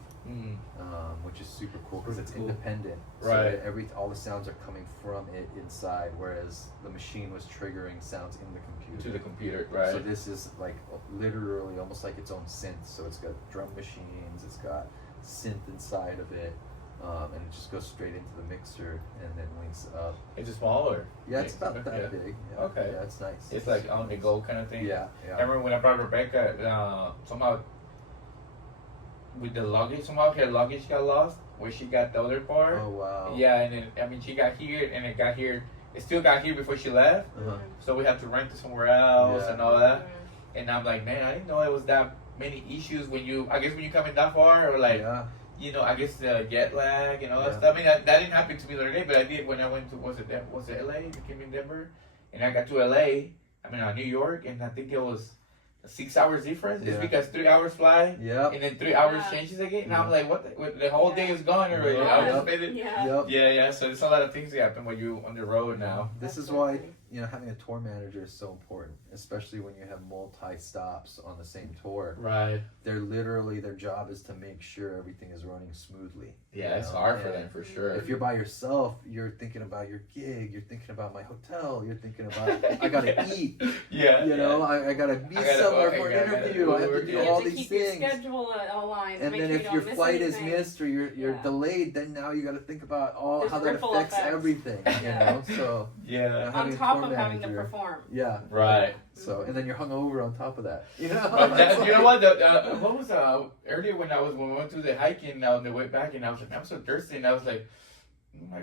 which is super cool because it's Cool. independent. Right. So all the sounds are coming from it inside, whereas the machine was triggering sounds in the computer. To the computer, right? So this is like literally almost like its own synth. So it's got drum machines, it's got synth inside of it. And it just goes straight into the mixer and then links up. Is it smaller? Yeah, it's about that big. Yeah. Okay. Yeah, it's nice. It's like on the go kind of thing. Yeah. I remember when I brought Rebecca, somehow with the luggage, somehow her luggage got lost where she got the other part. Oh wow. Yeah, and then she got here and it got here. It still got here before she left, Uh-huh. so we had to rent it somewhere else Yeah. and all that. And I'm like, man, I didn't know it was that many issues when you coming that far or like. Yeah. I guess the jet lag and all that Yeah. stuff. I mean, that didn't happen to me the other day, but I did when I went to, was it LA? I came in Denver, and I got to LA, New York, and I think it was 6 hours difference. It's Yeah. because 3 hours fly, Yep. and then 3 hours Yeah. changes again. And Yeah. I'm like, the whole day is gone already. Yeah. I was Yep. just spending. Yeah. Yep. Yeah. So there's a lot of things that happen when you on the road now. This That's is why funny. having a tour manager is so important, especially when you have multi stops on the same tour. Right. Their job is to make sure everything is running smoothly. Yeah, it's know? hard for And them for sure. If you're by yourself, you're thinking about your gig, you're thinking about my hotel, you're thinking about I gotta eat, yeah. I gotta be somewhere for an interview, I have to do You all have to these keep things. your schedule aligned. And make then sure if you your don't miss flight anything. is missed or you're Yeah. delayed, then now you got to think about There's how that ripple affects effects. everything. Yeah. So Yeah. having on a top tour of having to manager- perform. yeah, Right. So and then you're hungover on top of that. You know what? What was earlier when we went to the hiking on the way back, and I was like, I'm so thirsty, and I was like,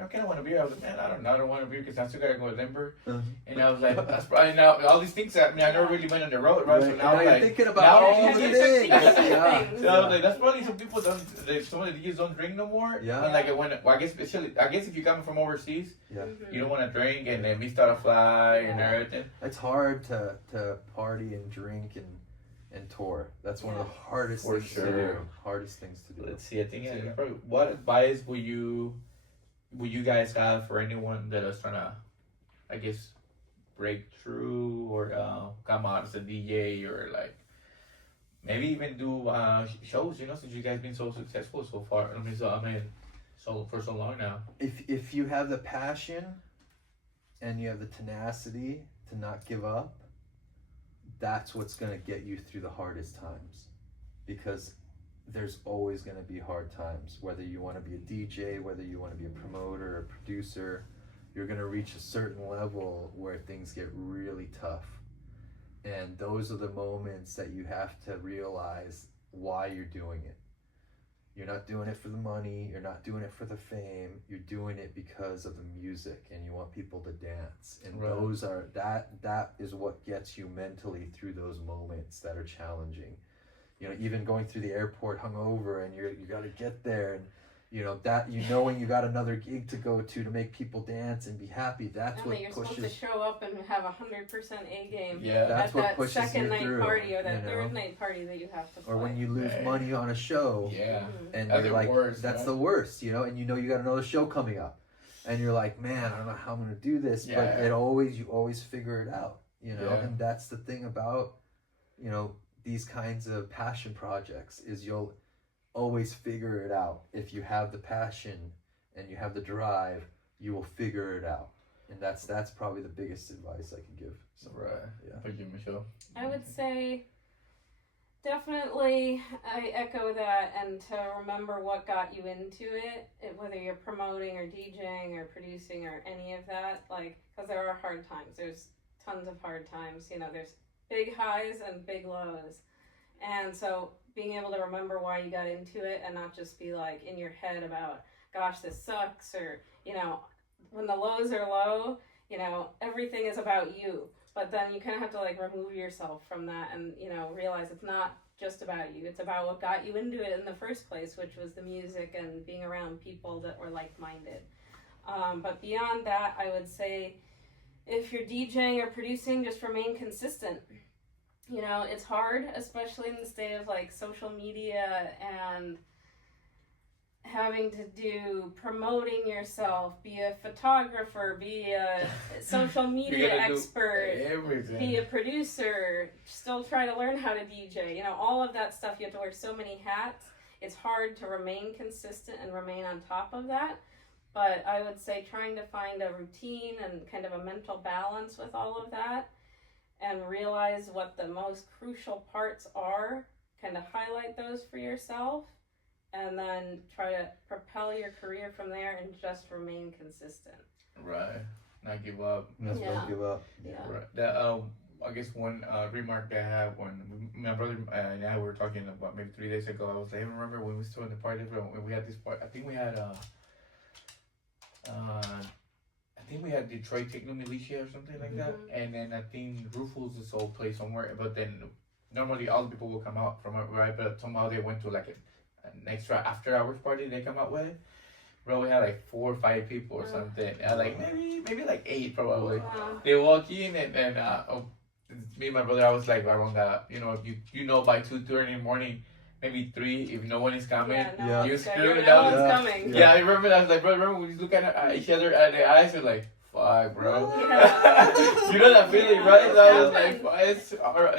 okay, I want a beer. I was like, man, I don't want a beer because I still gotta go to Denver. Uh-huh. And I was like, that's probably now all these things. I never really went on the road, right? So Right. now And I'm you're like, thinking about now all I'm the thinking- things. Yeah. Yeah. So I was like, that's probably some people some of the DJs don't drink no more. Yeah. And like I guess if you're coming from overseas, Yeah. Mhm. you don't want to drink and then miss out a fly and Yeah. everything. It's hard to party and drink and tour. That's one of the hardest For things to sure. do. Hardest things to do. Let's see. I think Yeah. what advice would you guys have for anyone that is trying to, I guess, break through or come out as a DJ or like maybe even do shows? Since you guys been so successful so far. So for so long now. If you have the passion and you have the tenacity to not give up, that's what's going to get you through the hardest times, because there's always going to be hard times. Whether you want to be a DJ, whether you want to be a promoter or producer, you're going to reach a certain level where things get really tough. And those are the moments that you have to realize why you're doing it. You're not doing it for the money, you're not doing it for the fame, you're doing it because of the music and you want people to dance. And Right. those are that is what gets you mentally through those moments that are challenging. Even going through the airport hungover and you got to get there, and knowing you got another gig to go to make people dance and be happy. That's And what that you're supposed to pushes. show up and have 100% A game. Yeah. That's at what that pushes second you night through, party or that you know? third night party that you have to play. Or when you lose Right. money on a show. Yeah. And That's you're the like, worst, that's right? the worst, and you got another show coming up, and you're like, man, I don't know how I'm gonna do this, Yeah. but you always figure it out, Yeah. and that's the thing about these kinds of passion projects is you'll always figure it out. If you have the passion and you have the drive, you will figure it out. And that's probably the biggest advice I can give. So, Right. Yeah. Thank you, Michelle. I would say definitely I echo that, and to remember what got you into it, whether you're promoting or DJing or producing or any of that, like, because there are hard times. There's tons of hard times. There's big highs and big lows. And so being able to remember why you got into it and not just be like in your head about, gosh, this sucks, or, when the lows are low, everything is about you. But then you kind of have to like remove yourself from that and, realize it's not just about you. It's about what got you into it in the first place, which was the music and being around people that were like-minded. But beyond that, I would say if you're DJing or producing, just remain consistent. It's hard, especially in this day of like social media and having to do promoting yourself, be a photographer, be a social media expert, be a producer, still try to learn how to DJ, all of that stuff. You have to wear so many hats. It's hard to remain consistent and remain on top of that. But I would say trying to find a routine and kind of a mental balance with all of that and realize what the most crucial parts are, kind of highlight those for yourself, and then try to propel your career from there and just remain consistent. Right. Not give up. Don't give up. Yeah. Right. That I guess one remark that I had when my brother and I were talking about maybe 3 days ago, I was like, I remember when we still in the party when we had this part. I think we had Detroit Techno Militia or something like that, and then I think Rufus is all played somewhere. But then normally all the people will come out from right, but somehow they went to like an extra after hours party. They come out with, bro. We had like 4 or 5 people or something. And like maybe like 8 probably. Wow. They walk in and me and my brother, I was like around that, by 2:30 in the morning, maybe 3, if no one is coming, you screw it out. No one's coming. Yeah, I remember that. I was like, bro, remember when we look at each other at the eyes, we're like, fuck, bro. Yeah. You know that feeling, right? So I was like,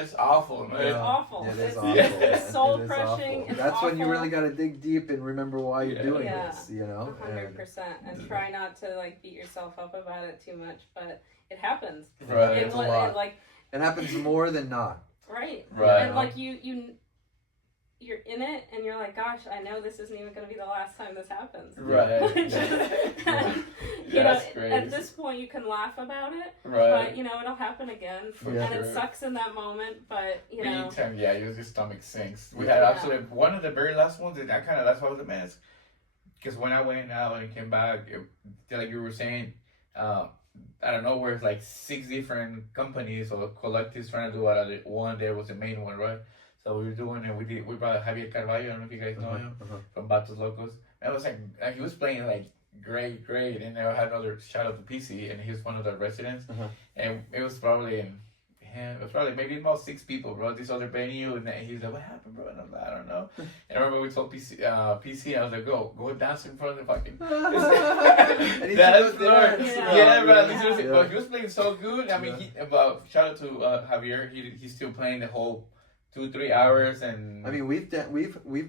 it's awful, man. It's awful. It is It's awful. it's soul It is crushing. awful. It's That's when you awful. really got to dig deep and remember why you're doing Yeah. this, 100%, and try not to like beat yourself up about it too much, but it happens. Right. It's a lot. Like, It happens more than not. right. Right. And like you're in it, and you're like, gosh, I know this isn't even going to be the last time this happens. Right. That's crazy. At this point, you can laugh about it, Right. but it'll happen again, Yeah. and it sucks in that moment. But Big time, yeah, your stomach sinks. We Yeah. had absolutely one of the very last ones, and that's why I was amazed. Because when I went out and came back, like you were saying, I don't know, where it's like 6 different companies or collectives trying to do it. One there was the main one, right? So we were doing it. We brought Javier Carvalho. I don't know if you guys know him from Batos Locos. And it was like he was playing like great, and I had another shout out to PC, and he was one of the residents. And it was probably maybe about 6 people, bro. This other venue, and then he's like, "What happened, bro?" And I'm like, "I don't know." And I remember we told PC, I was like, "Go dance in front of the fucking." And he That's took it there. yeah, but Yeah. seriously, but he was playing so good. I mean, shout out to Javier. He's still playing the whole 2-3 hours, and I mean, we've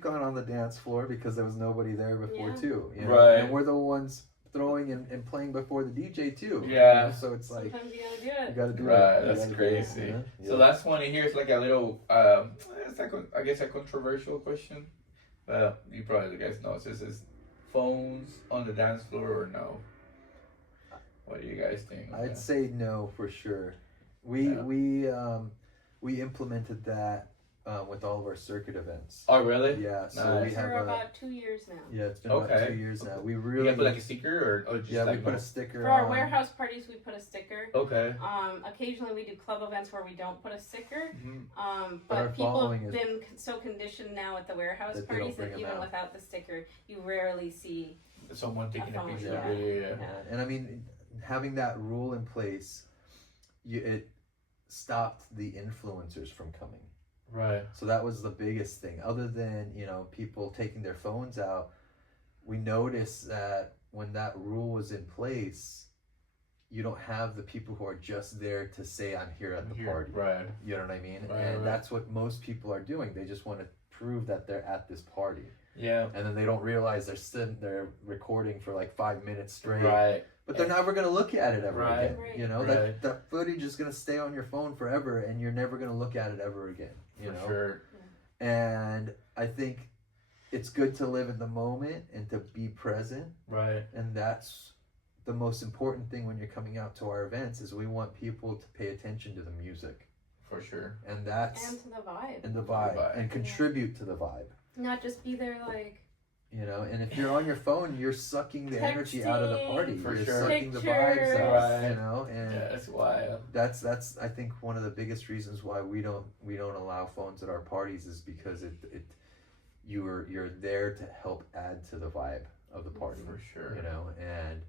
gone on the dance floor because there was nobody there before too, Right. And we're the ones throwing and playing before the DJ too. Yeah. So it's like sometimes you gotta do you it. gotta do right, it. You that's gotta do crazy. it. So last one here is like a little, it's like I guess a controversial question, but you probably guys know. So this is phones on the dance floor or no? What do you guys think? I'd say no for sure. We implemented that with all of our circuit events. Oh really? Yeah, so Nice. we have For about 2 years now. yeah, it's been Okay. about 2 years now. We You really have like a sticker or just yeah, like we put a sticker For our on. warehouse parties, we put a sticker. Okay. Occasionally we do club events where we don't put a sticker. Mm-hmm. Our But people following have is- been so conditioned now at the warehouse That they don't parties bring that 'em even out. without the sticker, you rarely see. Someone taking a phone, picture. yeah. Yeah. And I mean, having that rule in place, it stopped the influencers from coming. Right. So that was the biggest thing. Other than, people taking their phones out, we noticed that when that rule was in place, you don't have the people who are just there to say I'm here at the Here, party. right. You know what I mean? Right, and right. that's what most people are doing. They just want to prove that they're at this party. Yeah. And then they don't realize they're sitting there recording for like 5 minutes straight. Right. But they're never going to look at it ever Right. again. Right. You know, Right. that footage is going to stay on your phone forever, and you're never going to look at it ever again. You For know? sure. And I think it's good to live in the moment and to be present. Right. And that's the most important thing when you're coming out to our events is we want people to pay attention to the music. For sure. And that's And to the vibe. and the vibe, vibe. and contribute to the vibe. Not just be there like You know, and if you're on your phone, you're sucking the energy out of the party. For You're sure. sucking the Pictures. vibes out, Right. you know, and Yeah, that's wild. that's I think one of the biggest reasons why we don't allow phones at our parties is because you're there to help add to the vibe of the party. For sure. You know, and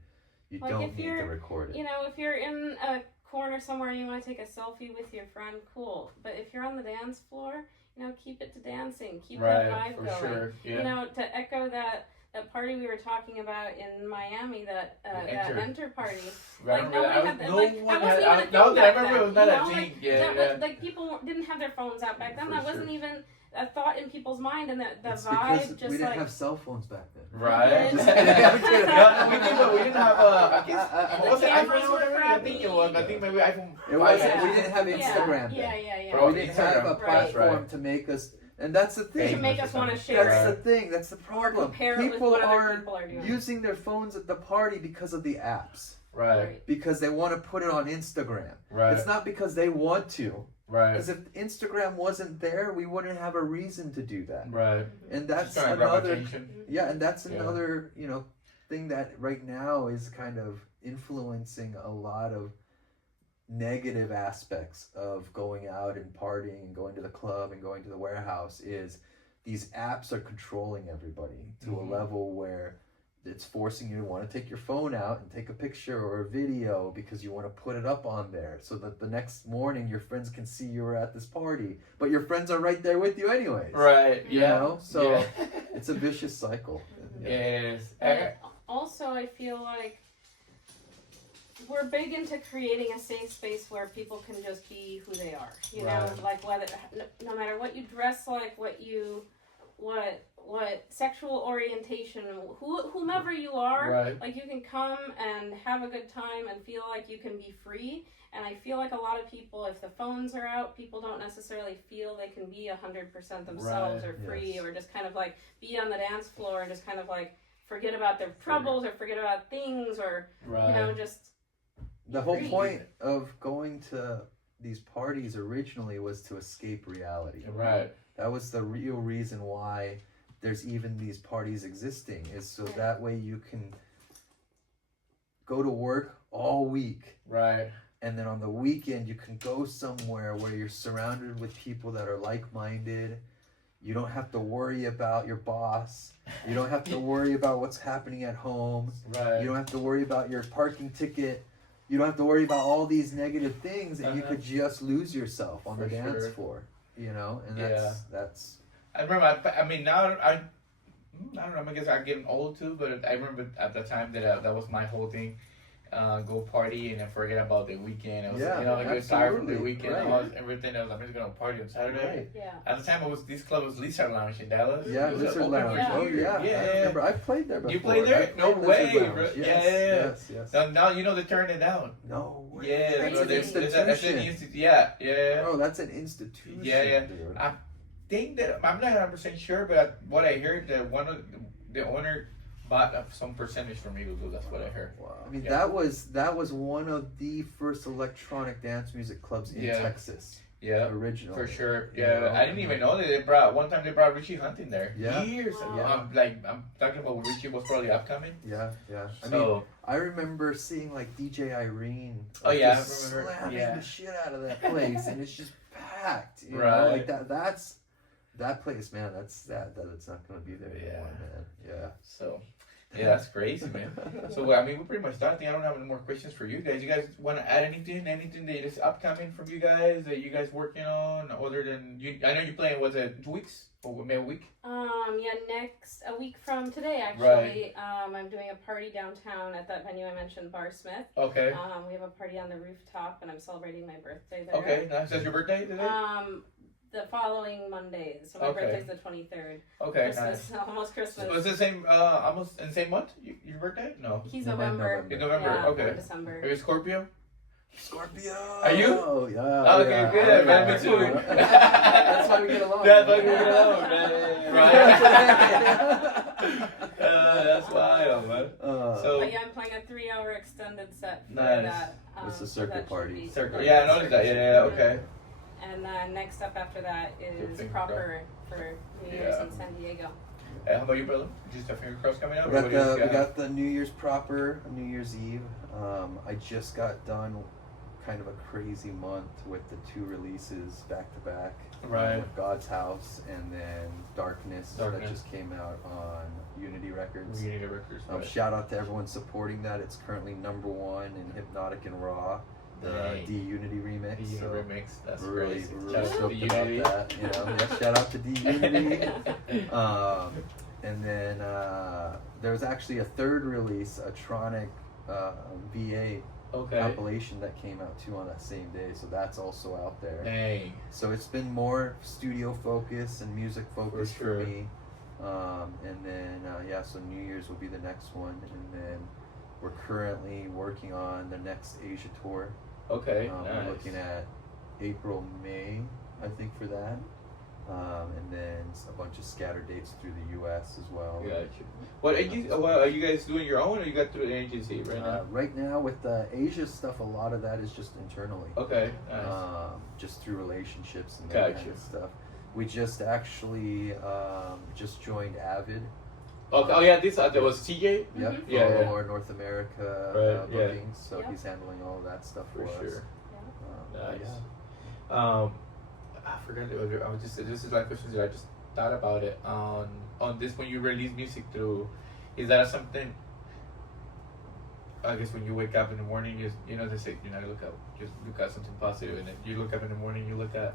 you Like, don't if need to you're- record it. you know, if you're in a corner somewhere and you want to take a selfie with your friend, cool. But if you're on the dance floor, you know, keep it to dancing. Keep that Right. vibe For going. sure. Yeah. You know, to echo that party we were talking about in Miami, that enter party. Right, Like nobody had no like one that wasn't had- even a thing no, I back remember then. it was not you a know? thing. Like, Yeah, that, yeah. like people didn't have their phones out back then. For That wasn't sure. even a thought in people's mind, and the It's vibe because just we didn't like have cell phones back then. Right. Just Yeah, kidding. no, we did, but we didn't have I guess And what was the it, cameras iPhone or were whatever? I think it was. I crappy. think maybe iPhone. It wasn't. Yeah. We didn't have Instagram then. Yeah. Bro, We didn't have a Instagram. platform Right. to make us, and that's the thing. to make us want to share That's it. the thing. That's the problem. compare it with People what other are people are doing. using their phones at the party because of the apps. Right. Because they want to put it on Instagram. Right. It's not because they want to. Right. Because if Instagram wasn't there, we wouldn't have a reason to do that. Right. And that's Just trying to grab another. attention. Yeah, and that's Yeah. another thing that right now is kind of influencing a lot of negative aspects of going out and partying and going to the club and going to the warehouse is these apps are controlling everybody to Mhm. a level where it's forcing you to want to take your phone out and take a picture or a video because you want to put it up on there so that the next morning your friends can see you were at this party, but your friends are right there with you anyways. Right. You Yeah. know? So Yeah. it's a vicious cycle. Yes. But also, I feel like we're big into creating a safe space where people can just be who they are. You know, Right. like whether no matter what you dress like, what sexual orientation, whomever you are, Right. like you can come and have a good time and feel like you can be free. And I feel like a lot of people, if the phones are out, people don't necessarily feel they can be 100% themselves Right. or free, Yes. or just kind of like be on the dance floor and just kind of like forget about their troubles or forget about things, or Right. you know, just The whole Agreed. point of going to these parties originally was to escape reality. Right. That was the real reason why there's even these parties existing, is so Right. that way you can go to work all week, Right. and then on the weekend you can go somewhere where you're surrounded with people that are like-minded. You don't have to worry about your boss. You don't have to worry about what's happening at home. Right. You don't have to worry about your parking ticket. You don't have to worry about all these negative things, and you Uh-huh. could just lose yourself on the For dance sure. floor. You know, and Yeah. that's I remember. I mean, now I don't know. I guess I'm getting old too, but I remember at the time that was my whole thing. Go party and then forget about the weekend. I was, Yeah, like get tired from the absolutely. weekend. Right. I was everything. I'm just gonna party on Saturday. right. yeah. At the time, this club was Lizard Lounge in Dallas. Yeah, It was Lizard open Lounge. Yeah. Oh yeah, Yeah. I remember. I played there before. You played there? I played No Lizard way, Lounge. bro. Yes, Yeah. yes. Now they turned it down. No way. Yeah, that's Crazy. an that's an institution. yeah. Bro, that's an institution. Yeah. Dude. I think that I'm not 100% sure, but what I heard that the owner bought some percentage from Eagle Blue. That's what I heard. Wow. I mean, Yeah. that was one of the first electronic dance music clubs in Yeah. Texas. Yeah. Originally. For sure. You Yeah, know? I didn't even know that one time they brought Richie Hunting there. Yeah. Years Wow. ago. Yeah. I'm talking about when Richie was probably upcoming. Yeah, yeah. I mean, So I remember seeing like DJ Irene. Oh, yeah, I just remember her. slamming Yeah. the shit out of that place, and it's just packed. You know, Right. like that place, man. That's not gonna be there anymore, man. Yeah. so Yeah, that's crazy, man. So I mean, we're pretty much done. I think I don't have any more questions for you guys. You guys want to add anything? Anything that is upcoming from you guys that you guys working on other than you? I know you're playing. Was it 2 weeks or maybe a week? Yeah, a week from today actually. Right. I'm doing a party downtown at that venue I mentioned, Bar Smith. Okay. We have a party on the rooftop, and I'm celebrating my birthday there. Okay, nice. That's your birthday today? The following Monday, so my birthday's the 23rd. Okay, Christmas, nice. Almost Christmas. So is it the same? Almost in the same month? Your birthday? No. He's November. In November. Yeah, Okay. I'm December. Are you Scorpio? Scorpio. Are you? Oh, yeah. Okay, yeah. good. Man, me too. That's why we get along. That's why we get along, man. Right? That's wild, man. So But yeah, I'm playing a 3-hour extended set for Nice. that. It's a so circuit that should party. be- circle. Yeah, I noticed that. Yeah, okay. And next up after that is Finger Proper for New Year's Yeah. in San Diego. How about you, brother? Just a finger cross coming up? We or what do you we got the New Year's proper, New Year's Eve. I just got done kind of a crazy month with the 2 releases back to back. Right. With God's House and then Darkness that Darkness. just came out on Unity Records. Unity Records. Right. Shout out to everyone supporting that. It's currently #1 in Hypnotic and Raw, the Dang. D Unity remix. The so remix. That's we're really, crazy. we're Shout really out to stoked the about Unity. that. You know, yeah, shout out to D Unity. And then there's actually a 3rd release, a Tronic VA Okay. compilation that came out too on that same day, so that's also out there. Dang. So it's been more studio focus and music focus for, sure. me. And then so New Year's will be the next one, and then we're currently working on the next Asia tour. Okay. We're Nice. looking at April, May, I think, for that. And then a bunch of scattered dates through the U.S. as well. Gotcha. What are you guys doing your own, or you got through an agency right now? Right now, with the Asia stuff, a lot of that is just internally. Okay. Nice. Just through relationships and that kind of stuff. We just actually just joined Avid. Okay. Oh yeah, this there was TJ. Yep. Mhm. For Yeah, all of yeah. our North America Right, yeah. bookings, so Yep. he's handling all of that stuff For for us. sure. But Nice. yeah. I forgot. I was just. This is like questions that I just thought about it on this when you release music through. Is that something? I guess when you wake up in the morning, you know they say look at something positive, and then you look up in the morning, you look at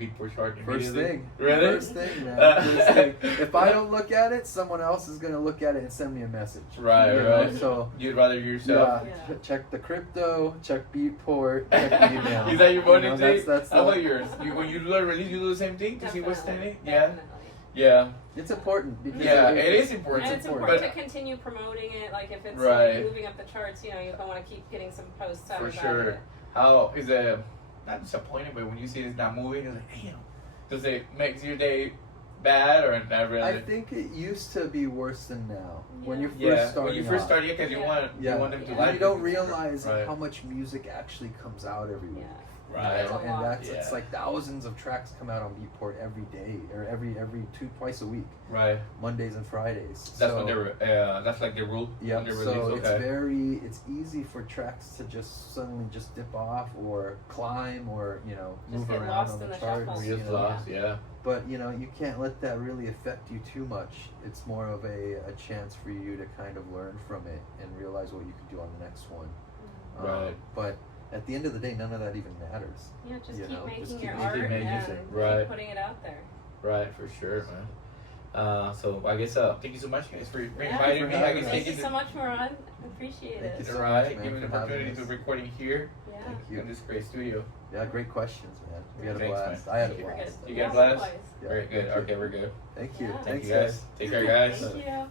Beatport chart First immediately. thing. Really? First thing, man. First thing. If I don't look at it, someone else is gonna look at it and send me a message. Right, You know, right. So You'd rather yourself. Yeah. check the crypto, check Beatport, check the email. Is that your morning You know, thing? that's How the- about yours? When you do a release, you do the same thing to see what's trending? Yeah. Definitely. Yeah. It's important because Yeah, it is important. And it's important. important to continue promoting it. Like if it's Right. moving up the charts, you want to keep getting some posts out For about sure. it. How is it not disappointing, but when you see it's not moving, it's like, damn. Does it make your day bad or not really? I think it used to be worse than now. When you first yeah, started. when you first started, because you want Yeah. them to Yeah. like you don't it. realize Right. how much music actually comes out every week. Yeah. Right. It's a And lot. that's Yeah. it's like thousands of tracks come out on Beatport every day or every twice a week, Right. Mondays and Fridays. That's so, when they're that's like the rule. yeah. When they're So released. it's it's easy for tracks to just suddenly just dip off or climb or move get around lost on in the the charts. shuffle. We just lost, yeah. But you can't let that really affect you too much. It's more of a chance for you to kind of learn from it and realize what you could do on the next one. Right. But at the end of the day, none of that even matters. Yeah, just You keep know, making just your keep art making and music. keep Right. putting it out there. Right, for sure, man. So I guess thank you so much, guys, for inviting me. I guess Thank you taking so much, Moran. Appreciate Thank it. you so right, much, man, giving the for having opportunity to us. recording here Yeah. Thank you. in this great studio. Yeah, great questions, man. We had a Thanks, blast. man. I had a Thank you. blast. You Yeah, get blessed? likewise. Yeah, Very good. thank you. Okay, we're good. Thank you. Yeah. Thank Thanks, you guys. Take care, guys. Thank you.